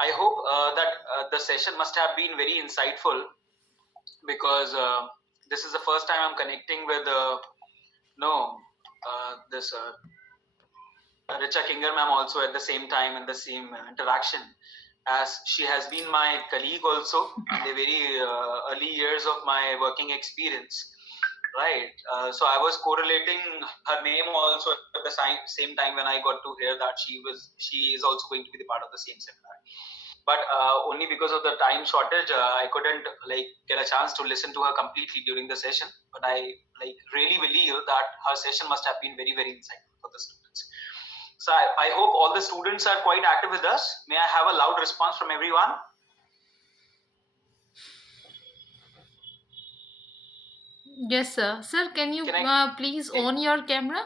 I hope that the session must have been very insightful, because this is the first time I'm connecting with no this Richa Kinger ma'am also at the same time in the same interaction, as she has been my colleague also in the very early years of my working experience. Right. So I was correlating her name also at the same time when I got to hear that she is also going to be the part of the same seminar. But only because of the time shortage, I couldn't get a chance to listen to her completely during the session. But I really believe that her session must have been very very insightful for the students. So I hope all the students are quite active with us. May I have a loud response from everyone? Yes, sir. Sir, can you Can I? please on your camera?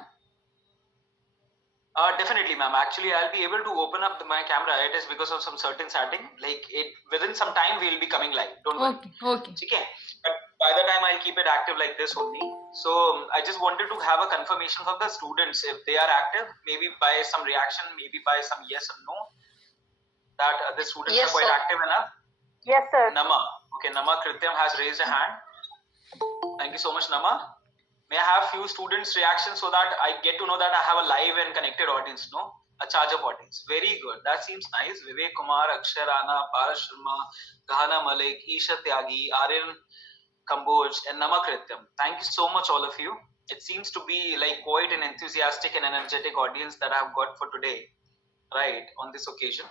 Definitely, ma'am. Actually, I'll be able to open up my camera. It is because of some certain setting. Like it within some time, we'll be coming live. Don't worry. Okay, okay. Okay. But by the time I'll keep it active like this only. So I just wanted to have a confirmation from the students if they are active, maybe by some reaction, maybe by some yes or no, that the students are Yes, quite sir. active enough. Yes, sir. Nama. Okay, Nama Krityam has raised a hand. Thank you so much, Nama. May I have few students' reactions so that I get to know that I have a live and connected audience, no? A charge up audience. Very good. That seems nice. Vivek Kumar, Akshar Rana, Paras Sharma, Gahana Malik, Isha Tyagi, Aryan Kamboj, and Namakrityam. Thank you so much, all of you. It seems to be like quite an enthusiastic and energetic audience that I've got for today, right, on this occasion.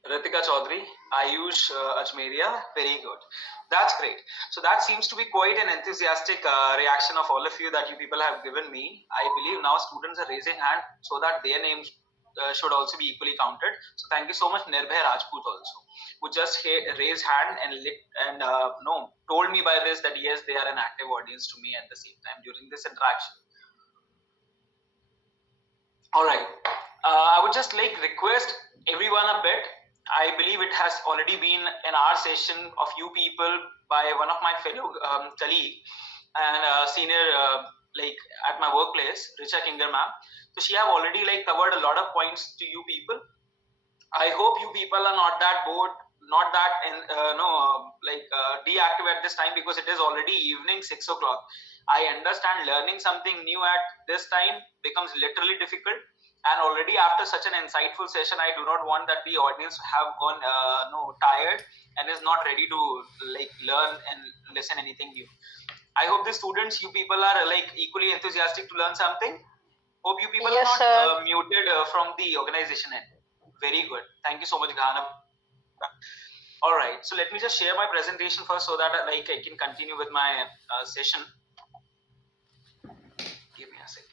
Ritika Chaudhary, Ayush Ajmeria, very good. That's great. So that seems to be quite an enthusiastic reaction of all of you that you people have given me. I believe now students are raising hand so that their names should also be equally counted. So thank you so much, Nirbhay Rajput also, who just raised hand and no told me by this that yes, they are an active audience to me at the same time during this interaction. All right. I would just request everyone a bit. I believe it has already been an hour session of you people by one of my fellow colleague and senior at my workplace, Richa Kinger ma'am. So she have already covered a lot of points to you people. I hope you people are not that bored, not that deactive at this time, because it is already evening 6 o'clock. I understand learning something new at this time becomes literally difficult, and already after such an insightful session, I do not want that the audience have gone tired and is not ready to learn and listen anything new. I hope the students, you people are equally enthusiastic to learn something. Hope you people Yes, are not sir. muted from the organization end. Very good. Thank you so much, Ghana. All right. So let me just share my presentation first so that I can continue with my session. Give me a second.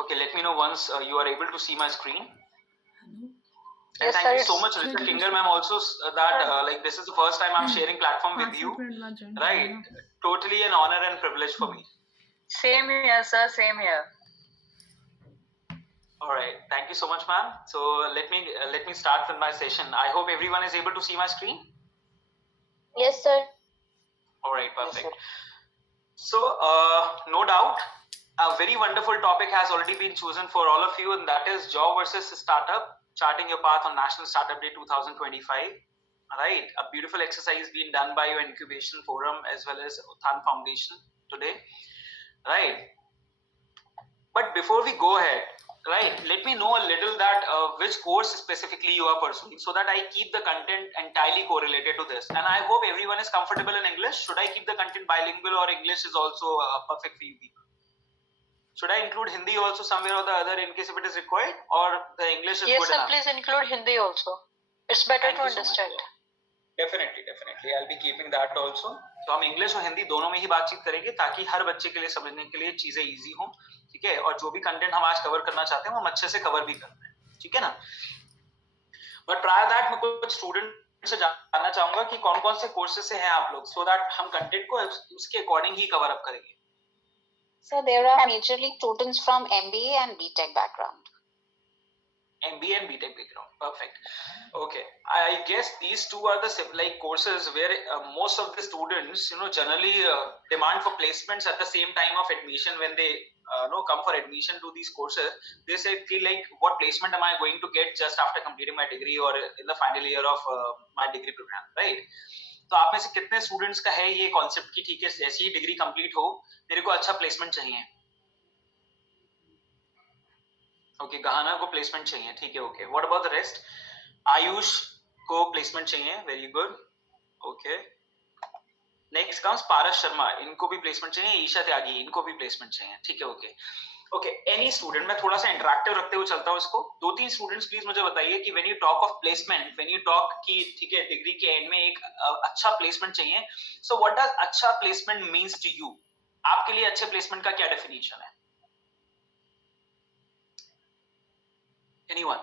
Okay, let me know once you are able to see my screen. And Yes, thank sir. you so much, Richa Kinger ma'am, also that this is the first time I'm sharing platform with you. Right. Totally an honor and privilege for me. Same here, sir. Same here. All right. Thank you so much, ma'am. So let me start with my session. I hope everyone is able to see my screen. Yes, sir. All right. Perfect. Yes, so no doubt, a very wonderful topic has already been chosen for all of you, and that is job versus startup, charting your path on National Startup Day 2025. Right. A beautiful exercise being done by your incubation forum as well as Uthan Foundation today. Right. But before we go ahead, right, let me know a little that which course specifically you are pursuing, so that I keep the content entirely correlated to this. And I hope everyone is comfortable in English. Should I keep the content bilingual, or English is also perfect for you people? Should I include Hindi also somewhere or the other in case if it is required, or the English is yes, good sir. enough? Please include Hindi also. It's better Thank to you so much. understand. Definitely I'll be keeping that also. तो हम English और हिंदी दोनों में ही बातचीत करेंगे ताकि हर बच्चे के लिए समझने के लिए चीजें इजी हो, ठीक है, और जो भी कंटेंट हम आज कवर करना चाहते हैं वो हम अच्छे से कवर भी करते हैं, ठीक है ना. बट प्रायर दैट मैं कुछ स्टूडेंट से जानना चाहूंगा कि कौन कौन से कोर्सेज से हैं आप लोग, सो दैट हम कंटेंट को उसके अकॉर्डिंग ही कवर अप करेंगे. So there are majorly students from MBA and BTech background. MBA and BTech background. Perfect. Okay. I guess these two are the courses where most of the students, generally demand for placements at the same time of admission when they come for admission to these courses, they say feel like what placement am I going to get just after completing my degree or in the final year of my degree program, right? तो आप में से कितने students का है ये concept कि ठीक है जैसे ही डिग्री कंप्लीट हो मेरे को अच्छा प्लेसमेंट चाहिए? ओके, गहाना को प्लेसमेंट चाहिए, ठीक है, okay. What about the rest? Ayush को प्लेसमेंट चाहिए, very good, okay. Next comes Paras Sharma, इनको भी प्लेसमेंट चाहिए. ईशा त्यागी, इनको भी प्लेसमेंट चाहिए, ठीक है, ओके. ओके, एनी स्टूडेंट, मैं थोड़ा सा इंटरैक्टिव रखते हुए चलता हूँ इसको. 2-3 स्टूडेंट्स प्लीज मुझे बताइए कि when you talk of placement, when you talk कि ठीक है डिग्री के एंड में एक अच्छा प्लेसमेंट चाहिए, सो व्हाट डज अच्छा प्लेसमेंट मींस टू यू? आपके लिए अच्छे प्लेसमेंट का क्या डेफिनेशन है? Anyone?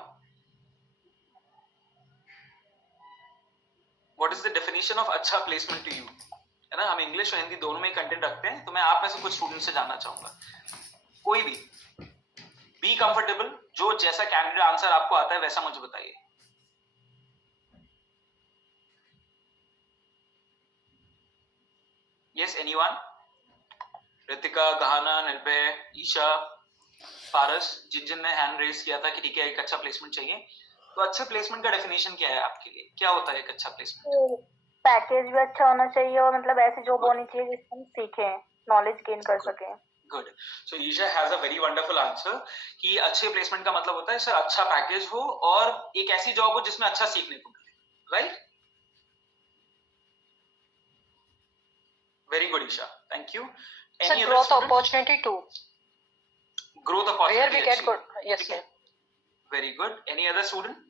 What is the definition of अच्छा प्लेसमेंट टू यू? है ना, हम इंग्लिश और हिंदी दोनों में कंटेंट रखते हैं, तो मैं आप में से कुछ स्टूडेंट से जानना चाहूंगा. कोई भी बी कंफर्टेबल, जो जैसा कैंडिडेट आंसर आपको आता है वैसा मुझे बताइए. Yes, anyone? रितिका, गहाना, निर्भय, ईशा, पारस, जिन ने हैंड रेज किया था कि ठीक है एक अच्छा प्लेसमेंट चाहिए, तो अच्छे प्लेसमेंट का डेफिनेशन क्या है आपके लिए? क्या होता है एक अच्छा प्लेसमेंट? पैकेज भी अच्छा होना चाहिए और मतलब ऐसी जॉब होनी चाहिए जिससे हम सीखें, नॉलेज गेन कर सकें. Good. So Isha has a very wonderful answer कि अच्छे प्लेसमेंट का मतलब होता है सर अच्छा पैकेज हो और एक ऐसी जॉब हो जिसमें अच्छा सीखने को मिले, right? Very good Isha, thank you. Sir, growth opportunity too. Growth Where we opportunity get अच्छी good. है. Yes, ठीक है. sir. Very good. Any other student?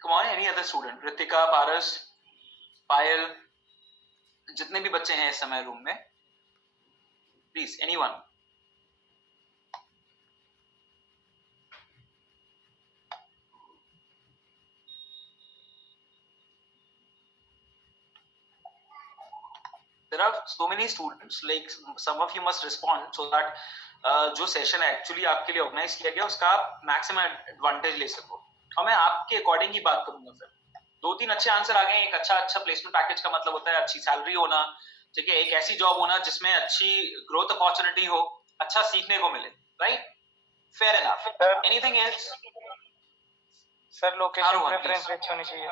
Come on, any other student? Ritika, Paras, Payal, जितने भी बच्चे हैं इस समय रूम में, please, anyone? There are so many students, like some of you must respond so that जो सेशन एक्चुअली आपके लिए ऑर्गेनाइज किया गया उसका आप मैक्सिमम एडवांटेज ले सको. और मैं आपके अकॉर्डिंग ही बात करूंगा. फिर 2-3 अच्छे आंसर आ गए. एक अच्छा प्लेसमेंट पैकेज का मतलब होता है अच्छी सैलरी होना, ठीक है, एक ऐसी जॉब होना जिसमें अच्छी ग्रोथ अपॉर्चुनिटी हो, अच्छा सीखने को मिले, right? Fair enough. Anything else? Sir location Rohan, preference please. अच्छी होनी चाहिए.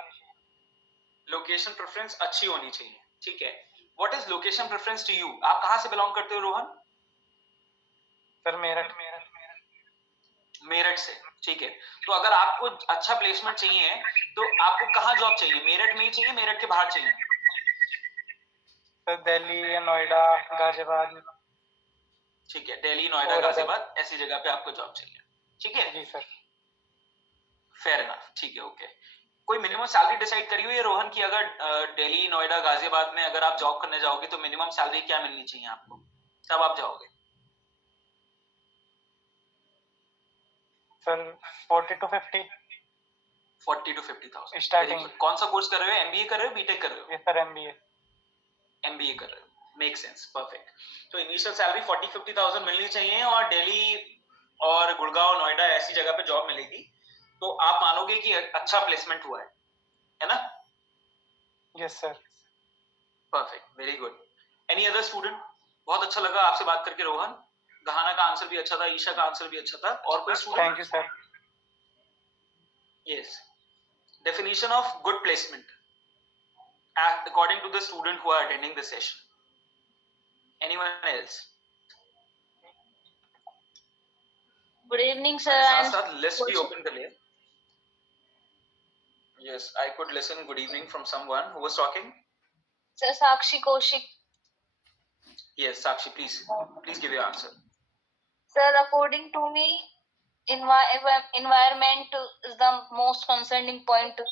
लोकेशन प्रेफरेंस अच्छी होनी चाहिए, ठीक है. What is location preference to you? आप कहाँ से बिलोंग करते हो रोहन? सर मेरठ. मेरठ से, ठीक है. तो अगर आपको अच्छा प्लेसमेंट चाहिए तो आपको कहाँ जॉब चाहिए? मेरठ में ही चाहिए, मेरठ के बाहर चाहिए? सर दिल्ली या नोएडा, गाजियाबाद. ठीक है, दिल्ली, नोएडा, और गाजियाबाद ऐसी जगह पे आपको जॉब चाहिए, ठीक है. जी सर. फेयर इनफ, ठीक है, ओके. कोई मिनिमम सैलरी डिसाइड करी हुई है रोहन की अगर दिल्ली, नोएडा, गाजियाबाद में अगर आप जॉब करने जाओगे तो मिनिमम सैलरी क्या मिलनी चाहिए आपको तब आप जाओगे? Sir 40 to 50. 40 to 50,000 Starting. कौन सा कोर्स कर रहे हो? एमबीए कर रहे हो, बीटेक कर रहे हो? ये सर एमबीए. एमबीए कर रहे हो, मेक सेंस, परफेक्ट. तो इनिशियल सैलरी 40-50,000 मिलनी चाहिए और दिल्ली और गुड़गांव, नोएडा ऐसी जगह पे जॉब मिलेगी तो आप मानोगे कि अच्छा प्लेसमेंट हुआ है ना? Yes sir. Perfect, very good. Any other student? बहुत अच्छा लगा आपसे बात करके रोहन. गहाना का आंसर भी अच्छा था, ईशा का आंसर भी अच्छा था. और कोई student? Thank you sir. Yes. Definition of good placement according to the student who are attending the session. Anyone else? Good evening, sir. साथ साथ लिस्ट भी ओपन कर लिया. Yes, I could listen. Good evening from someone who was talking. Sir, Sakshi Kaushik. Yes, Sakshi, please give your answer. Sir, according to me, environment is the most concerning point.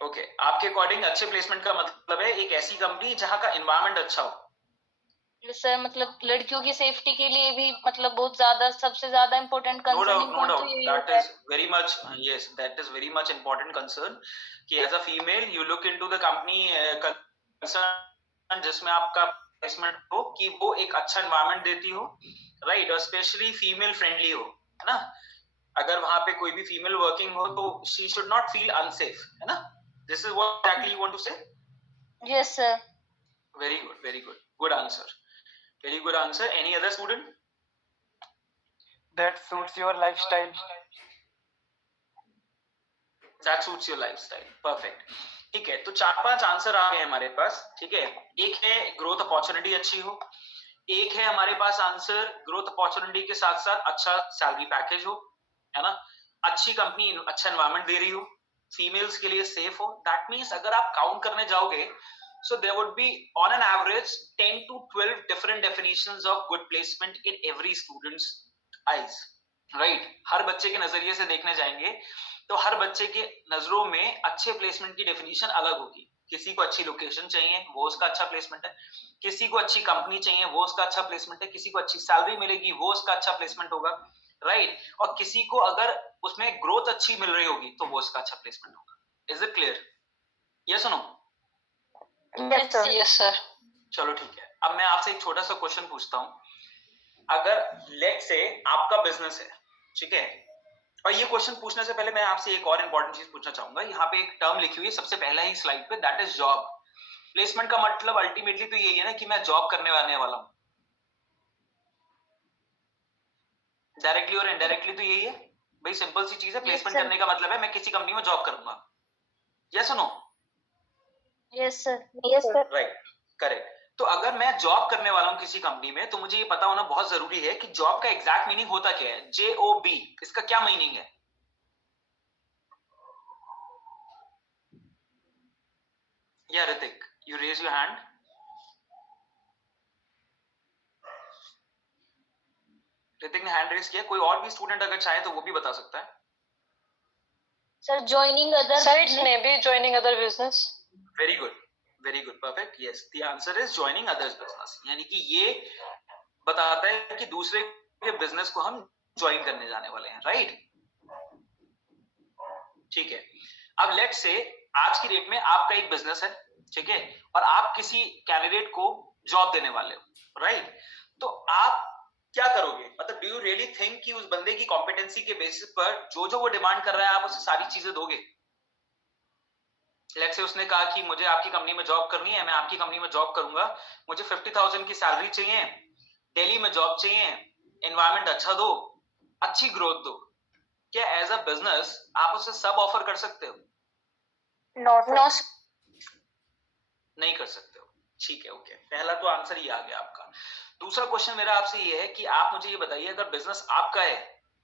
Okay, आपके according अच्छे placement का मतलब है एक ऐसी company जहां का environment अच्छा हो. सर मतलब लड़कियों की सेफ्टी के लिए भी मतलब बहुत ज्यादा सबसे ज्यादा important No doubt, concerning no point doubt. तो यही That होता है. is very much, yes, that is very much important concern. कि as a female, you look into the company concern जिसमें आपका प्लेसमेंट हो कि वो एक अच्छा एनवायरनमेंट देती हो, राइट, और स्पेशली फीमेल फ्रेंडली हो, है ना? अगर वहां पे कोई भी फीमेल वर्किंग हो तो she should not feel unsafe, है ना? This is what exactly you want to say? Yes, sir. Very good, very good. Good answer. Very good answer. Any other student? That suits your lifestyle. That suits your lifestyle. Perfect. ठीक है, तो 4-5 answer आ गए हमारे पास. ठीक है, एक है growth opportunity अच्छी हो, एक है हमारे पास आंसर ग्रोथ अपॉर्चुनिटी के साथ साथ अच्छा सैलरी पैकेज हो, है ना, अच्छी कंपनी अच्छा एनवायरनमेंट दे रही हो, फीमेल्स के लिए सेफ हो. दैट मींस अगर आप काउंट करने जाओगे, so there would be on an average 10 to 12 different definitions of good placement in every student's eyes, right? हर बच्चे के नजरिए से देखने जाएंगे तो हर बच्चे के नजरों में अच्छे प्लेसमेंट की डेफिनेशन अलग होगी. किसी को अच्छी लोकेशन चाहिए, वो उसका अच्छा प्लेसमेंट है. किसी को अच्छी कंपनी चाहिए, वो उसका अच्छा प्लेसमेंट है. किसी को अच्छी सैलरी मिलेगी, वो उसका अच्छा प्लेसमेंट होगा, राइट? और किसी को अगर उसमें ग्रोथ अच्छी मिल रही होगी तो वो उसका अच्छा प्लेसमेंट होगा. Is it clear? यस और no? Yes, sir. Yes, sir. चलो ठीक है. अब मैं आपसे एक छोटा सा क्वेश्चन पूछता हूँ. अगर लेट से आपका बिजनेस है, ठीक है, और ये क्वेश्चन पूछने से पहले मैं आपसे एक और इंपॉर्टेंट चीज पूछना चाहूंगा. यहाँ पे एक टर्म लिखी हुई है सबसे पहला ही स्लाइड पे, दैट इज जॉब. प्लेसमेंट का मतलब अल्टीमेटली तो यही है ना कि मैं जॉब करने वाला हूँ. डायरेक्टली और इनडायरेक्टली तो यही है भाई. सिंपल सी चीज है. Placement sir. करने का मतलब है मैं किसी कंपनी में जॉब करूंगा. यस और no? Yes, sir. Yes, sir. Right, correct. तो अगर मैं जॉब करने वाला हूं किसी कंपनी में तो मुझे ये पता होना बहुत जरूरी है कि जॉब का एग्जैक्ट मीनिंग होता क्या है. JOB, इसका क्या मीनिंग है? या Hrithik, you raise your hand. Hrithik ने हैंड रेज किया. कोई और भी स्टूडेंट अगर चाहे तो वो भी बता सकता है. Sir, joining other Sir, it's business. maybe joining other business. Very good, very good, perfect. Yes, the answer is joining others business. यानी कि ये बताता है कि दूसरे के बिजनेस को हम ज्वाइन करने जाने वाले हैं, राइट? ठीक है. अब लेट से आज की डेट में आपका एक बिजनेस है, ठीक है, और आप किसी कैंडिडेट को जॉब देने वाले हो, राइट? तो आप क्या करोगे? मतलब डू यू रियली थिंक कि उस बंदे की कॉम्पिटेंसी के बेसिस पर जो वो डिमांड कर रहा है आप उसे सारी चीजें दोगे? लेट्स से उसने कहा कि मुझे आपकी कंपनी में जॉब करनी है, मैं आपकी कंपनी में जॉब करूंगा, मुझे 50,000 की सैलरी चाहिए, दिल्ली में जॉब चाहिए, एनवायरनमेंट अच्छा दो, अच्छी ग्रोथ दो. क्या एज अ बिजनेस आप उसे सब ऑफर कर सकते हो? No, sir. No, नहीं कर सकते हो. ठीक है, ओके. पहला तो आंसर ये आ गया आपका. दूसरा क्वेश्चन मेरा आपसे ये है कि आप मुझे ये बताइए, अगर बिजनेस आपका है,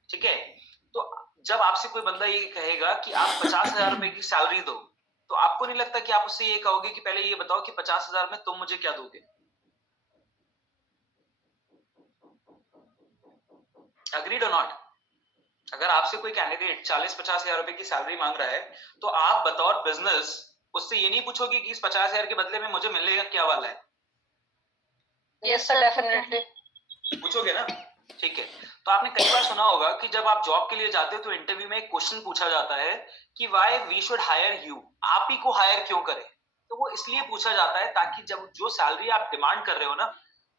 ठीक है, तो जब आपसे कोई बंदा ये कहेगा कि आप 50,000 रुपए की सैलरी दो, तो आपको नहीं लगता कि आप उससे ये कहोगे कि पहले ये बताओ कि 50,000 में तुम मुझे क्या दोगे? अग्रीड और नॉट? अगर आपसे कोई कैंडिडेट 40-50 हजार रुपए की सैलरी मांग रहा है तो आप बतौर बिजनेस उससे ये नहीं पूछोगे कि इस 50,000 के बदले में मुझे मिलेगा क्या वाला है? yes, sir, definitely. पूछोगे ना? ठीक है. तो आपने कई बार सुना होगा कि जब आप जॉब के लिए जाते हो तो इंटरव्यू में एक क्वेश्चन पूछा जाता है कि why we should hire you, आप ही को हायर क्यों करें? तो वो इसलिए पूछा जाता है ताकि जब जो सैलरी आप डिमांड कर रहे हो ना,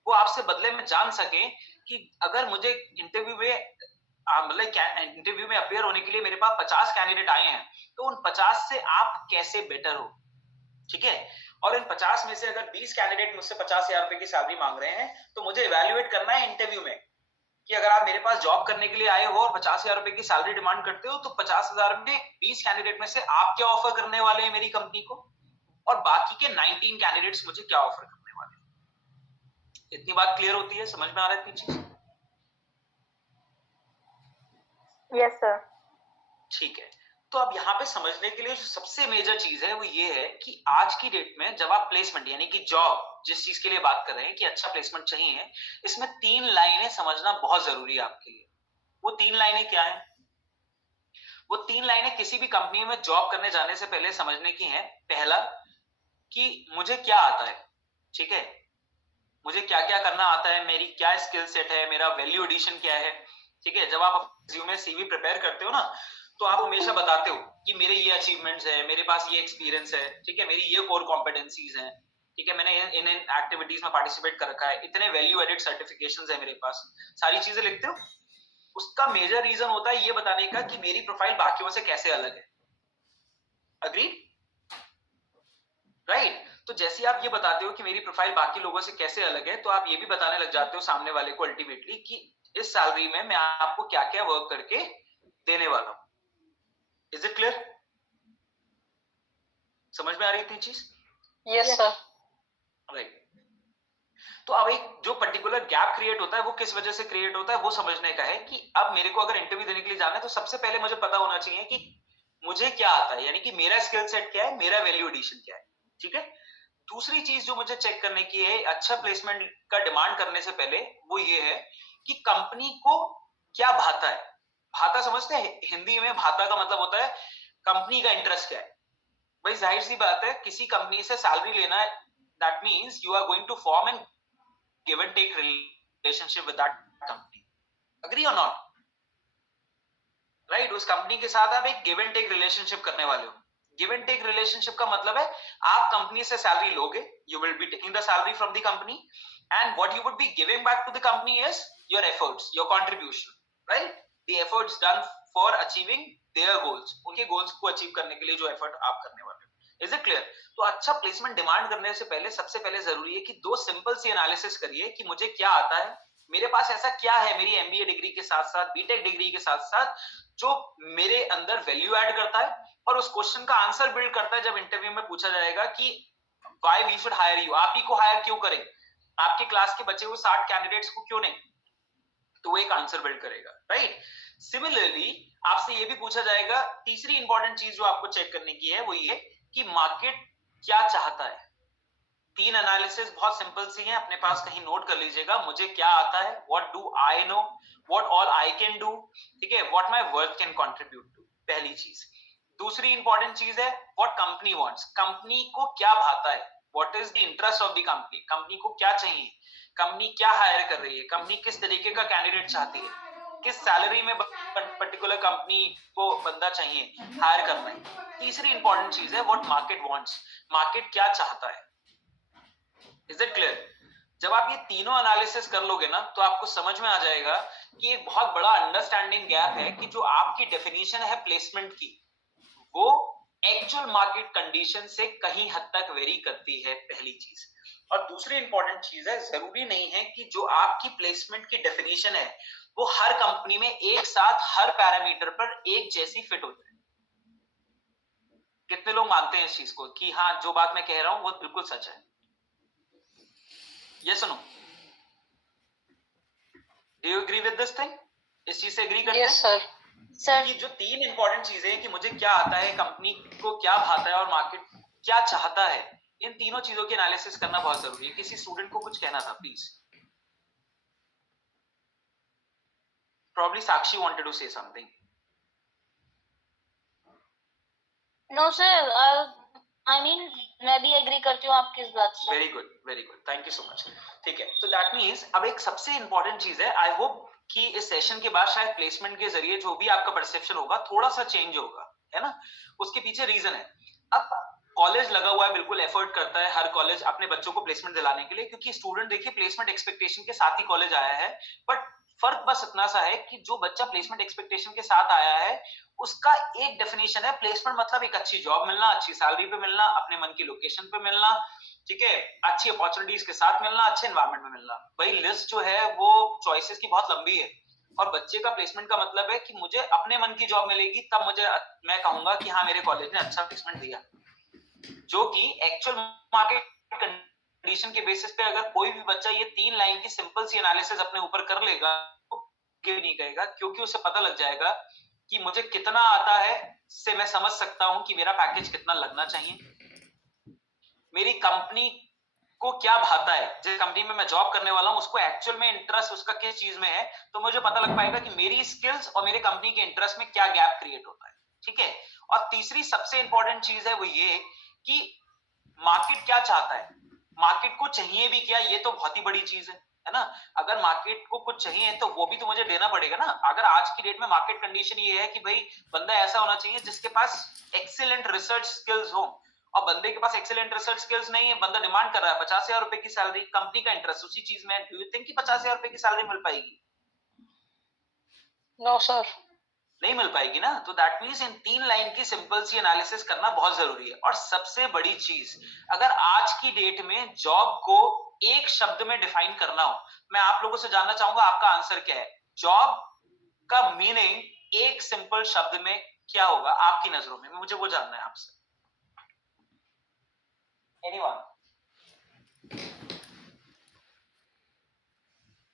वो आपसे बदले में जान सके कि अगर मुझे इंटरव्यू में अपियर होने के लिए मेरे पास 50 कैंडिडेट आए हैं तो उन 50 से आप कैसे बेटर हो. ठीक है. और इन 50 में से अगर 20 कैंडिडेट मुझसे 50,000 रुपए की सैलरी मांग रहे हैं तो मुझे इवैल्यूएट करना है इंटरव्यू में कि अगर आप मेरे पास जॉब करने के लिए आए हो और 50,000 रुपए की सैलरी डिमांड करते हो तो 50,000 में 20 कैंडिडेट में से आप क्या ऑफर करने वाले हैं मेरी कंपनी को, और बाकी के 19 कैंडिडेट्स मुझे क्या ऑफर करने वाले हैं. इतनी बात क्लियर होती है? समझ में आ रहा है इतनी चीज? Yes, sir. ठीक है. तो अब यहाँ पे समझने के लिए जो सबसे मेजर चीज है वो ये है कि आज की डेट में जब आप प्लेसमेंट यानी कि जॉब जिस चीज के लिए बात कर रहे हैं कि अच्छा प्लेसमेंट चाहिए, इसमें 3 लाइनें समझना बहुत जरूरी है आपके लिए. वो 3 लाइनें क्या है? वो 3 लाइनें किसी भी कंपनी में जॉब करने जाने से पहले समझने की हैं. पहला कि मुझे क्या आता है, ठीक है, मुझे क्या क्या करना आता है, मेरी क्या स्किल सेट है, मेरा वैल्यू एडिशन क्या है. ठीक है. जब आप रिज्यूमे सीवी प्रिपेयर करते हो ना तो आप हमेशा बताते हो कि मेरे ये अचीवमेंट्स है, मेरे पास ये एक्सपीरियंस है, ठीक है, मेरी ये कोर कॉम्पिटेंसीज हैं, ठीक है, मैंने इन एक्टिविटीज में पार्टिसिपेट कर रखा है, इतने वैल्यू एडेड सर्टिफिकेशंस है मेरे पास, सारी चीजें लिखते हो. उसका मेजर रीजन होता है ये बताने का कि मेरी प्रोफाइल बाकियों से कैसे अलग है. अग्रीड? राइट तो जैसे ही आप ये बताते हो कि मेरी प्रोफाइल बाकी लोगों से कैसे अलग है, तो आप ये भी बताने लग जाते हो सामने वाले को अल्टीमेटली कि इस सैलरी में मैं आपको क्या क्या वर्क करके देने वाला हूं। Is it clear? समझ में आ रही थी चीज? Yes sir. राइट तो अब एक जो पर्टिकुलर गैप क्रिएट होता है वो किस वजह से क्रिएट होता है वो समझने का है कि अब मेरे को अगर इंटरव्यू देने के लिए जाना है तो सबसे पहले मुझे पता होना चाहिए कि मुझे क्या आता है, यानी कि मेरा स्किल सेट क्या है, मेरा वैल्यू एडिशन क्या है। ठीक है, दूसरी चीज जो मुझे चेक करने की है अच्छा प्लेसमेंट का डिमांड करने से पहले, वो ये है कि कंपनी को क्या भाता है। भाता समझते हैं? हिंदी में भाता का मतलब होता है कंपनी का इंटरेस्ट क्या है। भाई जाहिर सी बात है, किसी कंपनी से सैलरी लेना है, that means you are going to form an give and take relationship with that company. Agree or not? Right? उस कंपनी के साथ आप एक give and take relationship करने वाले हो। Give and take relationship का मतलब है आप कंपनी से सैलरी लोगे, you will be taking the salary from the company, and what you would be giving back to the company is your efforts, your contribution, right? The efforts done for achieving their goals, उनके goals को achieve करने के लिए जो effort आप करने वाले हो। Is it clear? तो अच्छा प्लेसमेंट डिमांड करने से पहले सबसे पहले जरूरी है कि दो सिंपल सी एनालिसिस करिए कि मुझे क्या आता है, मेरे पास ऐसा क्या है मेरी एमबीए डिग्री के साथ साथ, बीटेक डिग्री के साथ साथ, जो मेरे अंदर वैल्यू ऐड करता है, और उस क्वेश्चन का आंसर बिल्ड करता है जब इंटरव्यू में पूछा जाएगा कि why we should hire you, आप ही को हायर क्यों करें, आपके क्लास के बचे हुए 60 कैंडिडेट्स को क्यों नहीं, तो वो एक आंसर बिल्ड करेगा। राइट सिमिलरली आपसे ये भी पूछा जाएगा, तीसरी इंपॉर्टेंट चीज जो आपको चेक करने की है वो ये कि मार्केट क्या चाहता है। तीन एनालिसिस बहुत सिंपल सी हैं, अपने पास कहीं नोट कर लीजिएगा। मुझे क्या आता है, what do I know, what all I can do, ठीक है, what my work can contribute to, पहली चीज। दूसरी इंपॉर्टेंट चीज है व्हाट कंपनी वांट्स, कंपनी को क्या भाता है, what is the interest of the company, company को क्या चाहिए, कंपनी क्या हायर कर रही है, कंपनी किस तरीके का कैंडिडेट चाहती है, किस सैलरी में पर्टिकुलर कंपनी को बंदा चाहिए हायर करना है। तीसरी इंपॉर्टेंट चीज है व्हाट मार्केट वांट्स, मार्केट क्या चाहता है। Is it clear? जब आप ये तीनों एनालिसिस कर लोगे ना तो आपको समझ में आ जाएगा कि एक बहुत बड़ा अंडरस्टैंडिंग गैप है कि जो आपकी डेफिनेशन है प्लेसमेंट की, वो एक्चुअल मार्केट कंडीशन से कहीं हद तक वेरी करती है, पहली चीज। और दूसरी इंपॉर्टेंट चीज है, जरूरी नहीं है कि जो आपकी प्लेसमेंट की डेफिनेशन है वो हर कंपनी में एक साथ हर पैरामीटर पर एक जैसी फिट हो जाए। कितने लोग मानते हैं इस चीज को कि हाँ जो बात मैं कह रहा हूं वो बिल्कुल सच है? Yes no? Do you agree with this thing? इस चीज से एग्री करते हैं? Yes sir. सर कि जो तीन इंपॉर्टेंट चीजें हैं कि मुझे क्या आता है, कंपनी को क्या भाता है और मार्केट क्या चाहता है, इन तीनों चीजों की एनालिसिस करना बहुत जरूरी है। किसी स्टूडेंट को कुछ कहना था please? Probably Sakshi wanted to say something. No sir, I mean मैं भी एग्री करती हूँ आपकी इस बात से। Very good, thank you so much. ठीक है, तो दैट मीन्स अब एक सबसे इंपॉर्टेंट चीज है, आई होप कि इस सेशन के बाद शायद प्लेसमेंट के जरिए जो भी आपका परसेप्शन होगा थोड़ा सा चेंज होगा, है ना? उसके पीछे रीजन है, अब कॉलेज लगा हुआ है, बिल्कुल एफर्ट करता है हर कॉलेज अपने बच्चों को प्लेसमेंट दिलाने के लिए, क्योंकि स्टूडेंट देखिए प्लेसमेंट एक्सपेक्टेशन के साथ ही कॉलेज आया है। बट फर्क बस इतना सा है कि जो बच्चा प्लेसमेंट एक्सपेक्टेशन के साथ आया है उसका एक डेफिनेशन है, प्लेसमेंट मतलब एक अच्छी जॉब मिलना, अच्छी सैलरी पे मिलना, अपने मन की लोकेशन पे मिलना, ठीक है, अच्छी अपॉर्चुनिटीज के साथ मिलना, अच्छे एनवायरनमेंट में मिलना। भाई लिस्ट जो है वो चॉइसेस की बहुत लंबी है, और बच्चे का प्लेसमेंट का मतलब है कि मुझे अपने मन की जॉब मिलेगी तब मुझे मैं कहूंगा कि हाँ मेरे कॉलेज ने अच्छा प्लेसमेंट दिया। जो कि एक्चुअल मार्केट कंडीशन के बेसिस पे अगर कोई भी बच्चा ये 3 लाइन की सिंपल सी एनालिसिस अपने ऊपर कर लेगा तो क्यों नहीं करेगा, क्योंकि उसे पता लग जाएगा कि मुझे कितना आता है, से मैं समझ सकता हूं कि मेरा पैकेज कितना लगना चाहिए, मेरी कंपनी को क्या भाता है, जिस कंपनी में मैं जॉब करने वाला हूं उसको एक्चुअल में इंटरेस्ट उसका किस चीज में है, तो मुझे पता लग पाएगा कि मेरी स्किल्स और मेरे कंपनी के इंटरेस्ट में क्या गैप क्रिएट होता है। ठीक है, और तीसरी सबसे इंपॉर्टेंट चीज है वो ये कि मार्केट क्या चाहता है, मार्केट को चाहिए भी क्या, ये तो बहुत ही बड़ी चीज है ना? अगर मार्केट को कुछ चाहिए तो वो भी तो मुझे देना पड़ेगा ना। अगर आज की डेट में मार्केट कंडीशन ये है कि भाई बंदा ऐसा होना चाहिए जिसके पास एक्सीलेंट रिसर्च स्किल्स हो, और बंदे के पास एक्सीलेंट रिसर्च स्किल्स नहीं है, बंदा डिमांड कर रहा है 50,000 रुपए की सैलरी, कंपनी का इंटरेस्ट उसी चीज में, डू यू थिंक कि 50,000 रुपए की सैलरी मिल पाएगी? No sir. नहीं मिल पाएगी ना। तो दैट मीन्स इन 3 लाइन की सिंपल सी एनालिसिस करना बहुत जरूरी है। और सबसे बड़ी चीज, अगर आज की डेट में जॉब को एक शब्द में डिफाइन करना हो, मैं आप लोगों से जानना चाहूंगा आपका आंसर क्या है। जॉब का मीनिंग एक सिंपल शब्द में क्या होगा आपकी नजरों में, मुझे वो जानना है आपसे। Anyone,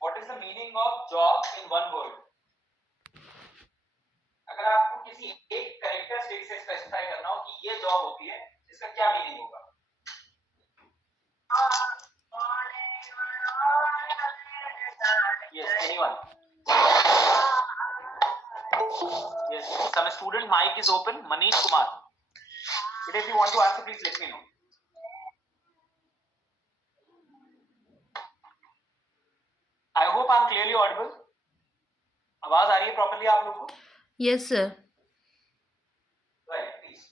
what is the meaning of job in one word? अगर आपको किसी एक कैरेक्टरिस्टिक से स्पेसिफाई करना हो कि ये जॉब होती है, इसका क्या मीनिंग होगा? Yes, anyone? Yes, some student mic is open. Manish Kumar. But if you want to answer, please let me know. I hope I'm clearly audible. आवाज आ रही है प्रॉपर्ली आप लोगों को? Yes, sir. Right, please.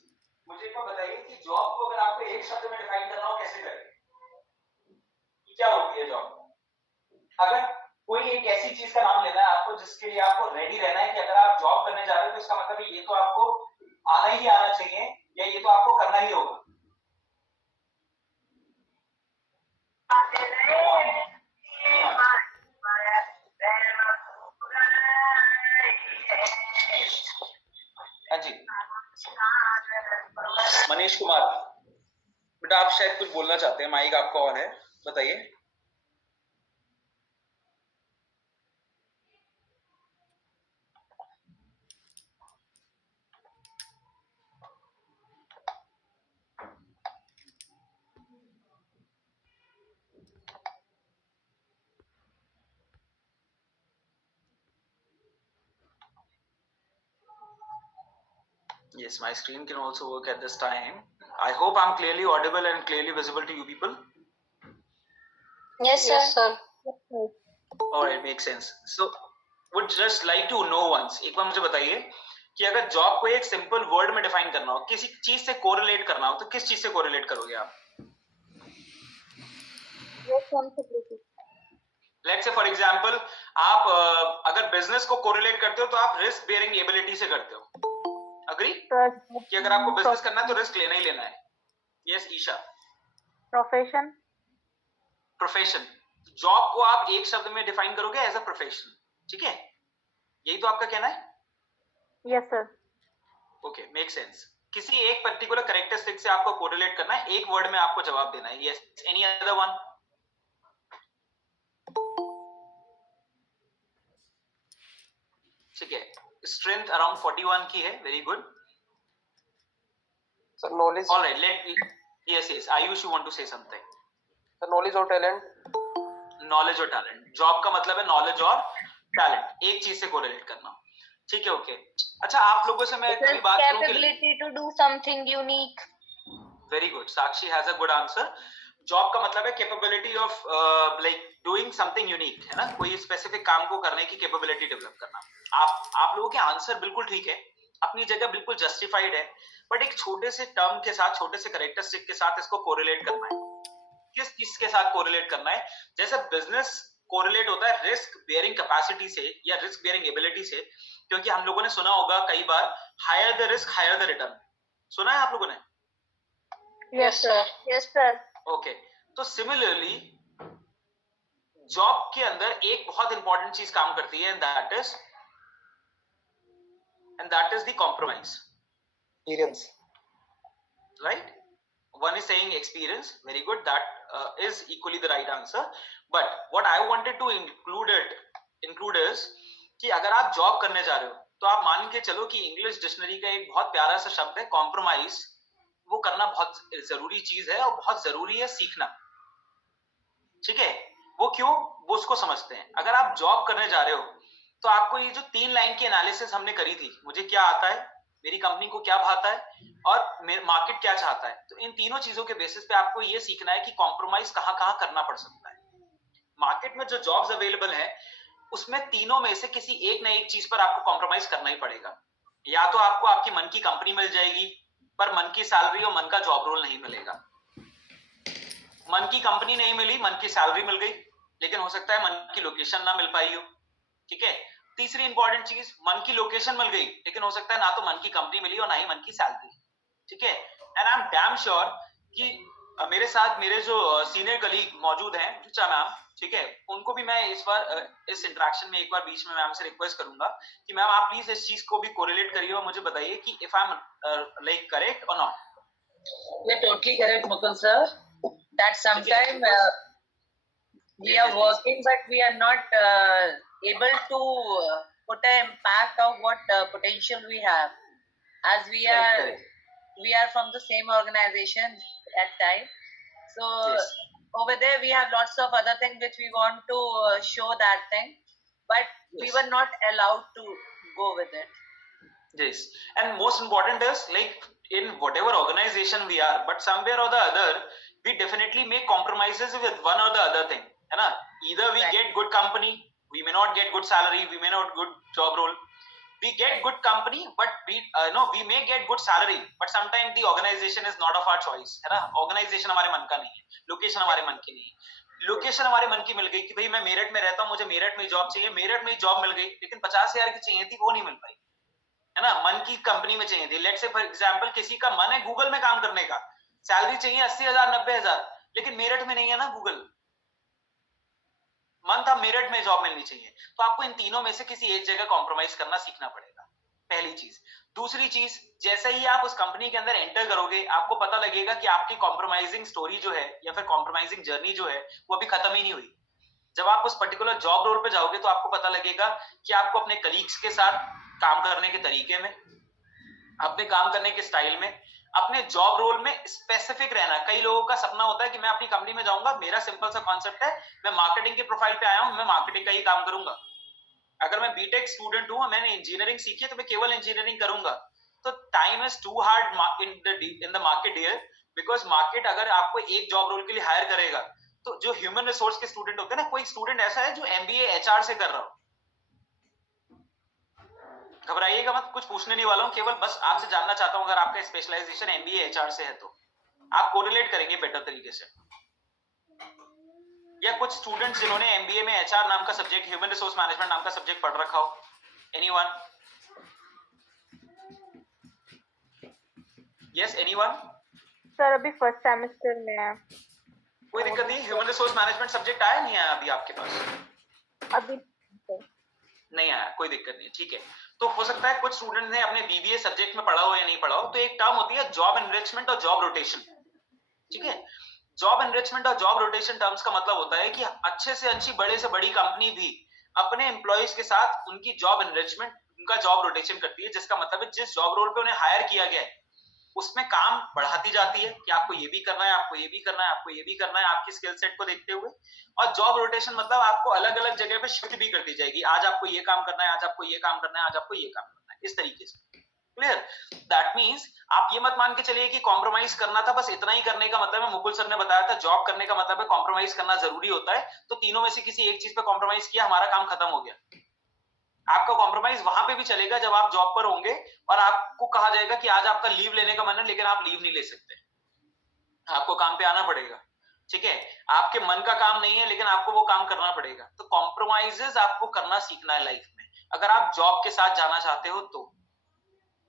मुझे एक बार बताइए कि जॉब को अगर आपको एक शब्द में डिफाइन करना हो कैसे करेंगे? क्या होती है जॉब? अगर कोई एक ऐसी चीज का नाम लेना है आपको जिसके लिए आपको रेडी रहना है कि अगर आप जॉब करने जा रहे हो तो इसका मतलब है ये तो आपको आना ही आना चाहिए या ये तो आपको करना ही होगा। हाँ जी, मनीष कुमार बेटा आप शायद कुछ बोलना चाहते हैं, माइक आपका ऑन है, बताइए। Yes, my screen can also work at this time. I hope I'm clearly audible and clearly visible to you people. Yes, sir. Yes, sir. Alright, makes sense. So, would just like to know once, एक बार मुझे बताइए कि अगर job को एक simple word में define करना हो, किसी चीज से कोरिलेट करना हो, तो किस चीज से कोरिलेट करोगे आप? लेट्स से फॉर एग्जांपल आप अगर बिजनेस को कोरिलेट करते हो तो आप रिस्क बेयरिंग एबिलिटी से करते हो। अग्री कि अगर आपको बिजनेस करना है तो रिस्क लेना ही लेना है। Yes Isha. Profession. Profession, job को आप एक शब्द में डिफाइन करोगे एज अ प्रोफेशन, ठीक है? यही तो आपका कहना है? Yes sir. Okay, make sense. किसी एक पर्टिकुलर कैरेक्टरिस्टिक से आपको कोरिलेट करना है, एक वर्ड में आपको जवाब देना है। Yes, any other one? ठीक है, स्ट्रेंथ अराउंड 41 की है, very good. Sir knowledge. Alright, let yes Ayush you want to say something. Sir knowledge और टैलेंट। नॉलेज और टैलेंट, जॉब का मतलब है नॉलेज और टैलेंट, एक चीज से कोरिलेट करना, ठीक है? ओके, अच्छा आप लोगों से मैं कभी बात करूं कि capability to do something unique. Very good, Sakshi has a good answer. Job का मतलब है capability of like doing something unique, है ना? कोई स्पेसिफिक काम को करने की कैपेबिलिटी डेवलप करना। आप लोगों के आंसर बिल्कुल ठीक है, अपनी जगह बिल्कुल जस्टिफाइड है, बट एक छोटे से टर्म के साथ, छोटे से कैरेक्टरिस्टिक के साथ इसको कोरिलेट करना है। किस चीज के साथ कोरिलेट करना है? जैसे बिजनेस कोरिलेट होता है रिस्क बेयरिंग कैपेसिटी से या रिस्क बेयरिंग एबिलिटी से, क्योंकि हम लोगों ने सुना होगा कई बार, higher the risk higher the return. सुना है आप लोगों ने? Yes sir. Yes sir. Okay, तो सिमिलरली जॉब के अंदर एक बहुत इंपॉर्टेंट चीज काम करती है, and that is the compromise. Experience, right? One is saying experience, very good, that is equally the right answer, but what I wanted to include is कि अगर आप जॉब करने जा रहे हो तो आप मान के चलो कि इंग्लिश डिक्शनरी का एक बहुत प्यारा सा शब्द है कॉम्प्रोमाइज, वो करना बहुत जरूरी चीज है और बहुत जरूरी है सीखना, ठीक है? वो क्यों, वो उसको समझते हैं। अगर आप जॉब करने जा रहे हो तो आपको ये जो 3 लाइन की एनालिसिस हमने करी थी, मुझे क्या आता है, मेरी कंपनी को क्या भाता है और मार्केट क्या चाहता है, तो इन तीनों चीजों के बेसिस पे आपको ये सीखना है कि कॉम्प्रोमाइज कहां कहां करना पड़ सकता है। मार्केट में जो जॉब्स अवेलेबल है उसमें तीनों में से किसी एक ना एक चीज पर आपको कॉम्प्रोमाइज करना ही पड़ेगा। या तो आपको आपकी मन की कंपनी मिल जाएगी पर मन की सैलरी और मन का जॉब रोल नहीं मिलेगा, मन की कंपनी नहीं मिली, मन की सैलरी मिल गई, लेकिन हो सकता है मन की लोकेशन ना मिल पाई हो, ठीक है? तीसरी इंपॉर्टेंट चीज, मन की लोकेशन मिल गई, लेकिन हो सकता है ना तो मन की कंपनी मिली और ना ही मन की सैलरी, ठीक है। And I am damn sure कि मेरे साथ मेरे जो सीनियर कलीग मौजूद हैं, ऋचा मैम, ठीक है, उनको भी मैं इस बार इस इंटरेक्शन में एक बार बीच में मैम से रिक्वेस्ट करूंगा कि मैम आप प्लीज इस चीज को भी कोरिलेट करिए और मुझे बताइए कि if I am like correct और not. You're totally correct, Mukul sir. That sometime we are working, but we are not able to put an impact of what potential we have, as we are from the same organization at time. So Yes. over there we have lots of other things which we want to show that thing, but we Yes. were not allowed to go with it. Yes, and most important is like in whatever organization we are, but somewhere or the other, we definitely make compromises with one or the other thing, है ना? Either we Right. get good company, we may not get good salary, we may not good job role. We get good company, but we may get good salary, but sometimes the organization is not of our choice, है ना? Organization हमारे मन का नहीं है, location हमारे मन की नहीं है। लोकेशन हमारे मन की मिल गई कि भाई मैं मेरठ में रहता हूँ, मुझे मेरठ में जॉब चाहिए, मेरठ में जॉब मिल गई, लेकिन 50,000 की चाहिए थी, वो नहीं मिल पाई, है ना? मन की कंपनी में चाहिए थी। लेट्स से फॉर एग्जांपल किसी का मन है गूगल में काम करने का, सैलरी चाहिए 80,000 90,000, लेकिन मेरठ में नहीं है ना गूगल, मन था मेरठ में जॉब मिलनी चाहिए। तो आपको इन तीनों में से किसी एक जगह कॉम्प्रोमाइज करना सीखना पड़ेगा, पहली चीज। दूसरी चीज, जैसे ही आप उस कंपनी के अंदर एंटर करोगे, आपको पता लगेगा कि आपकी कॉम्प्रोमाइजिंग स्टोरी जो है या फिर कॉम्प्रोमाइजिंग जर्नी जो है वो अभी खत्म ही नहीं हुई। जब आप उस पर्टिकुलर जॉब रोल पे जाओगे तो आपको पता लगेगा कि आपको अपने कलीग्स के साथ काम करने के तरीके में, अपने काम करने के स्टाइल में, अपने जॉब रोल में स्पेसिफिक रहना। कई लोगों का सपना होता है कि मैं अपनी कंपनी में जाऊंगा, मेरा सिंपल सा कॉन्सेप्ट है, मैं मार्केटिंग के प्रोफाइल पे आया हूं, मैं मार्केटिंग का ही काम करूंगा। अगर मैं बीटेक स्टूडेंट हूं, मैंने इंजीनियरिंग सीखी है, तो मैं केवल इंजीनियरिंग करूंगा। तो time is too hard in the market here, because market अगर आपको एक जॉब रोल के लिए हायर करेगा, तो जो ह्यूमन रिसोर्स के स्टूडेंट होते हैं ना, कोई स्टूडेंट ऐसा है जो एमबीए एचआर से कर रहा हो, घबराइएगा मत, कुछ पूछने नहीं वाला हूं, केवल बस आपसे जानना चाहता हूं अगर आपका स्पेशलाइजेशन एमबीए एचआर से है तो आप कोरिलेट करेंगे बेटर तरीके से। या कुछ स्टूडेंट्स जिन्होंने एमबीए में एचआर नाम का सब्जेक्ट, ह्यूमन रिसोर्स मैनेजमेंट नाम का सब्जेक्ट पढ़ रखा हो, एनीवन? Yes, anyone? सर अभी फर्स्ट सेमेस्टर में है। कोई दिक्कत नहीं, ह्यूमन रिसोर्स मैनेजमेंट सब्जेक्ट आया नहीं आया अभी आपके पास? अभी नहीं आया, कोई दिक्कत नहीं, ठीक है। तो हो सकता है कुछ स्टूडेंट ने अपने बीबीए सब्जेक्ट में पढ़ा हो या नहीं पढ़ा हो। तो एक टर्म होती है जॉब एनरिचमेंट और जॉब रोटेशन, ठीक है। जॉब एनरिचमेंट और जॉब रोटेशन टर्म्स का मतलब होता है कि अच्छे से अच्छी, बड़े से बड़ी कंपनी भी अपने एम्प्लॉइज के साथ उनकी जॉब एनरिचमेंट, उनका जॉब रोटेशन करती है, जिसका मतलब है जिस जॉब रोल पे उन्हें हायर किया गया है उसमें काम बढ़ाती जाती है कि आपको ये भी करना है, आपको ये भी करना है, आपको ये भी करना है, आपकी स्किल सेट को देखते हुए। और जॉब रोटेशन मतलब आपको अलग अलग जगह पे शिफ्ट भी करती जाएगी, आज आपको ये काम करना है, आज आपको ये काम करना है, आज आपको ये काम करना है, इस तरीके से। क्लियर? दैट मींस आप ये मत मान के चलिए कि कॉम्प्रोमाइज करना था, बस इतना ही करने का मतलब है। मुकुल सर ने बताया था जॉब करने का मतलब है कॉम्प्रोमाइज करना जरूरी होता है, तो तीनों में से किसी एक चीज पे कॉम्प्रोमाइज किया, हमारा काम खत्म हो गया। आपका कॉम्प्रोमाइज वहां पे भी चलेगा जब आप जॉब पर होंगे और आपको कहा जाएगा कि आज आपका लीव लेने का मन है, लेकिन आप लीव नहीं ले सकते, आपको काम पे आना पड़ेगा, ठीक है। आपके मन का काम नहीं है लेकिन आपको वो काम करना पड़ेगा। तो कॉम्प्रोमाइजेस आपको करना सीखना है लाइफ में, अगर आप जॉब के साथ जाना चाहते हो तो।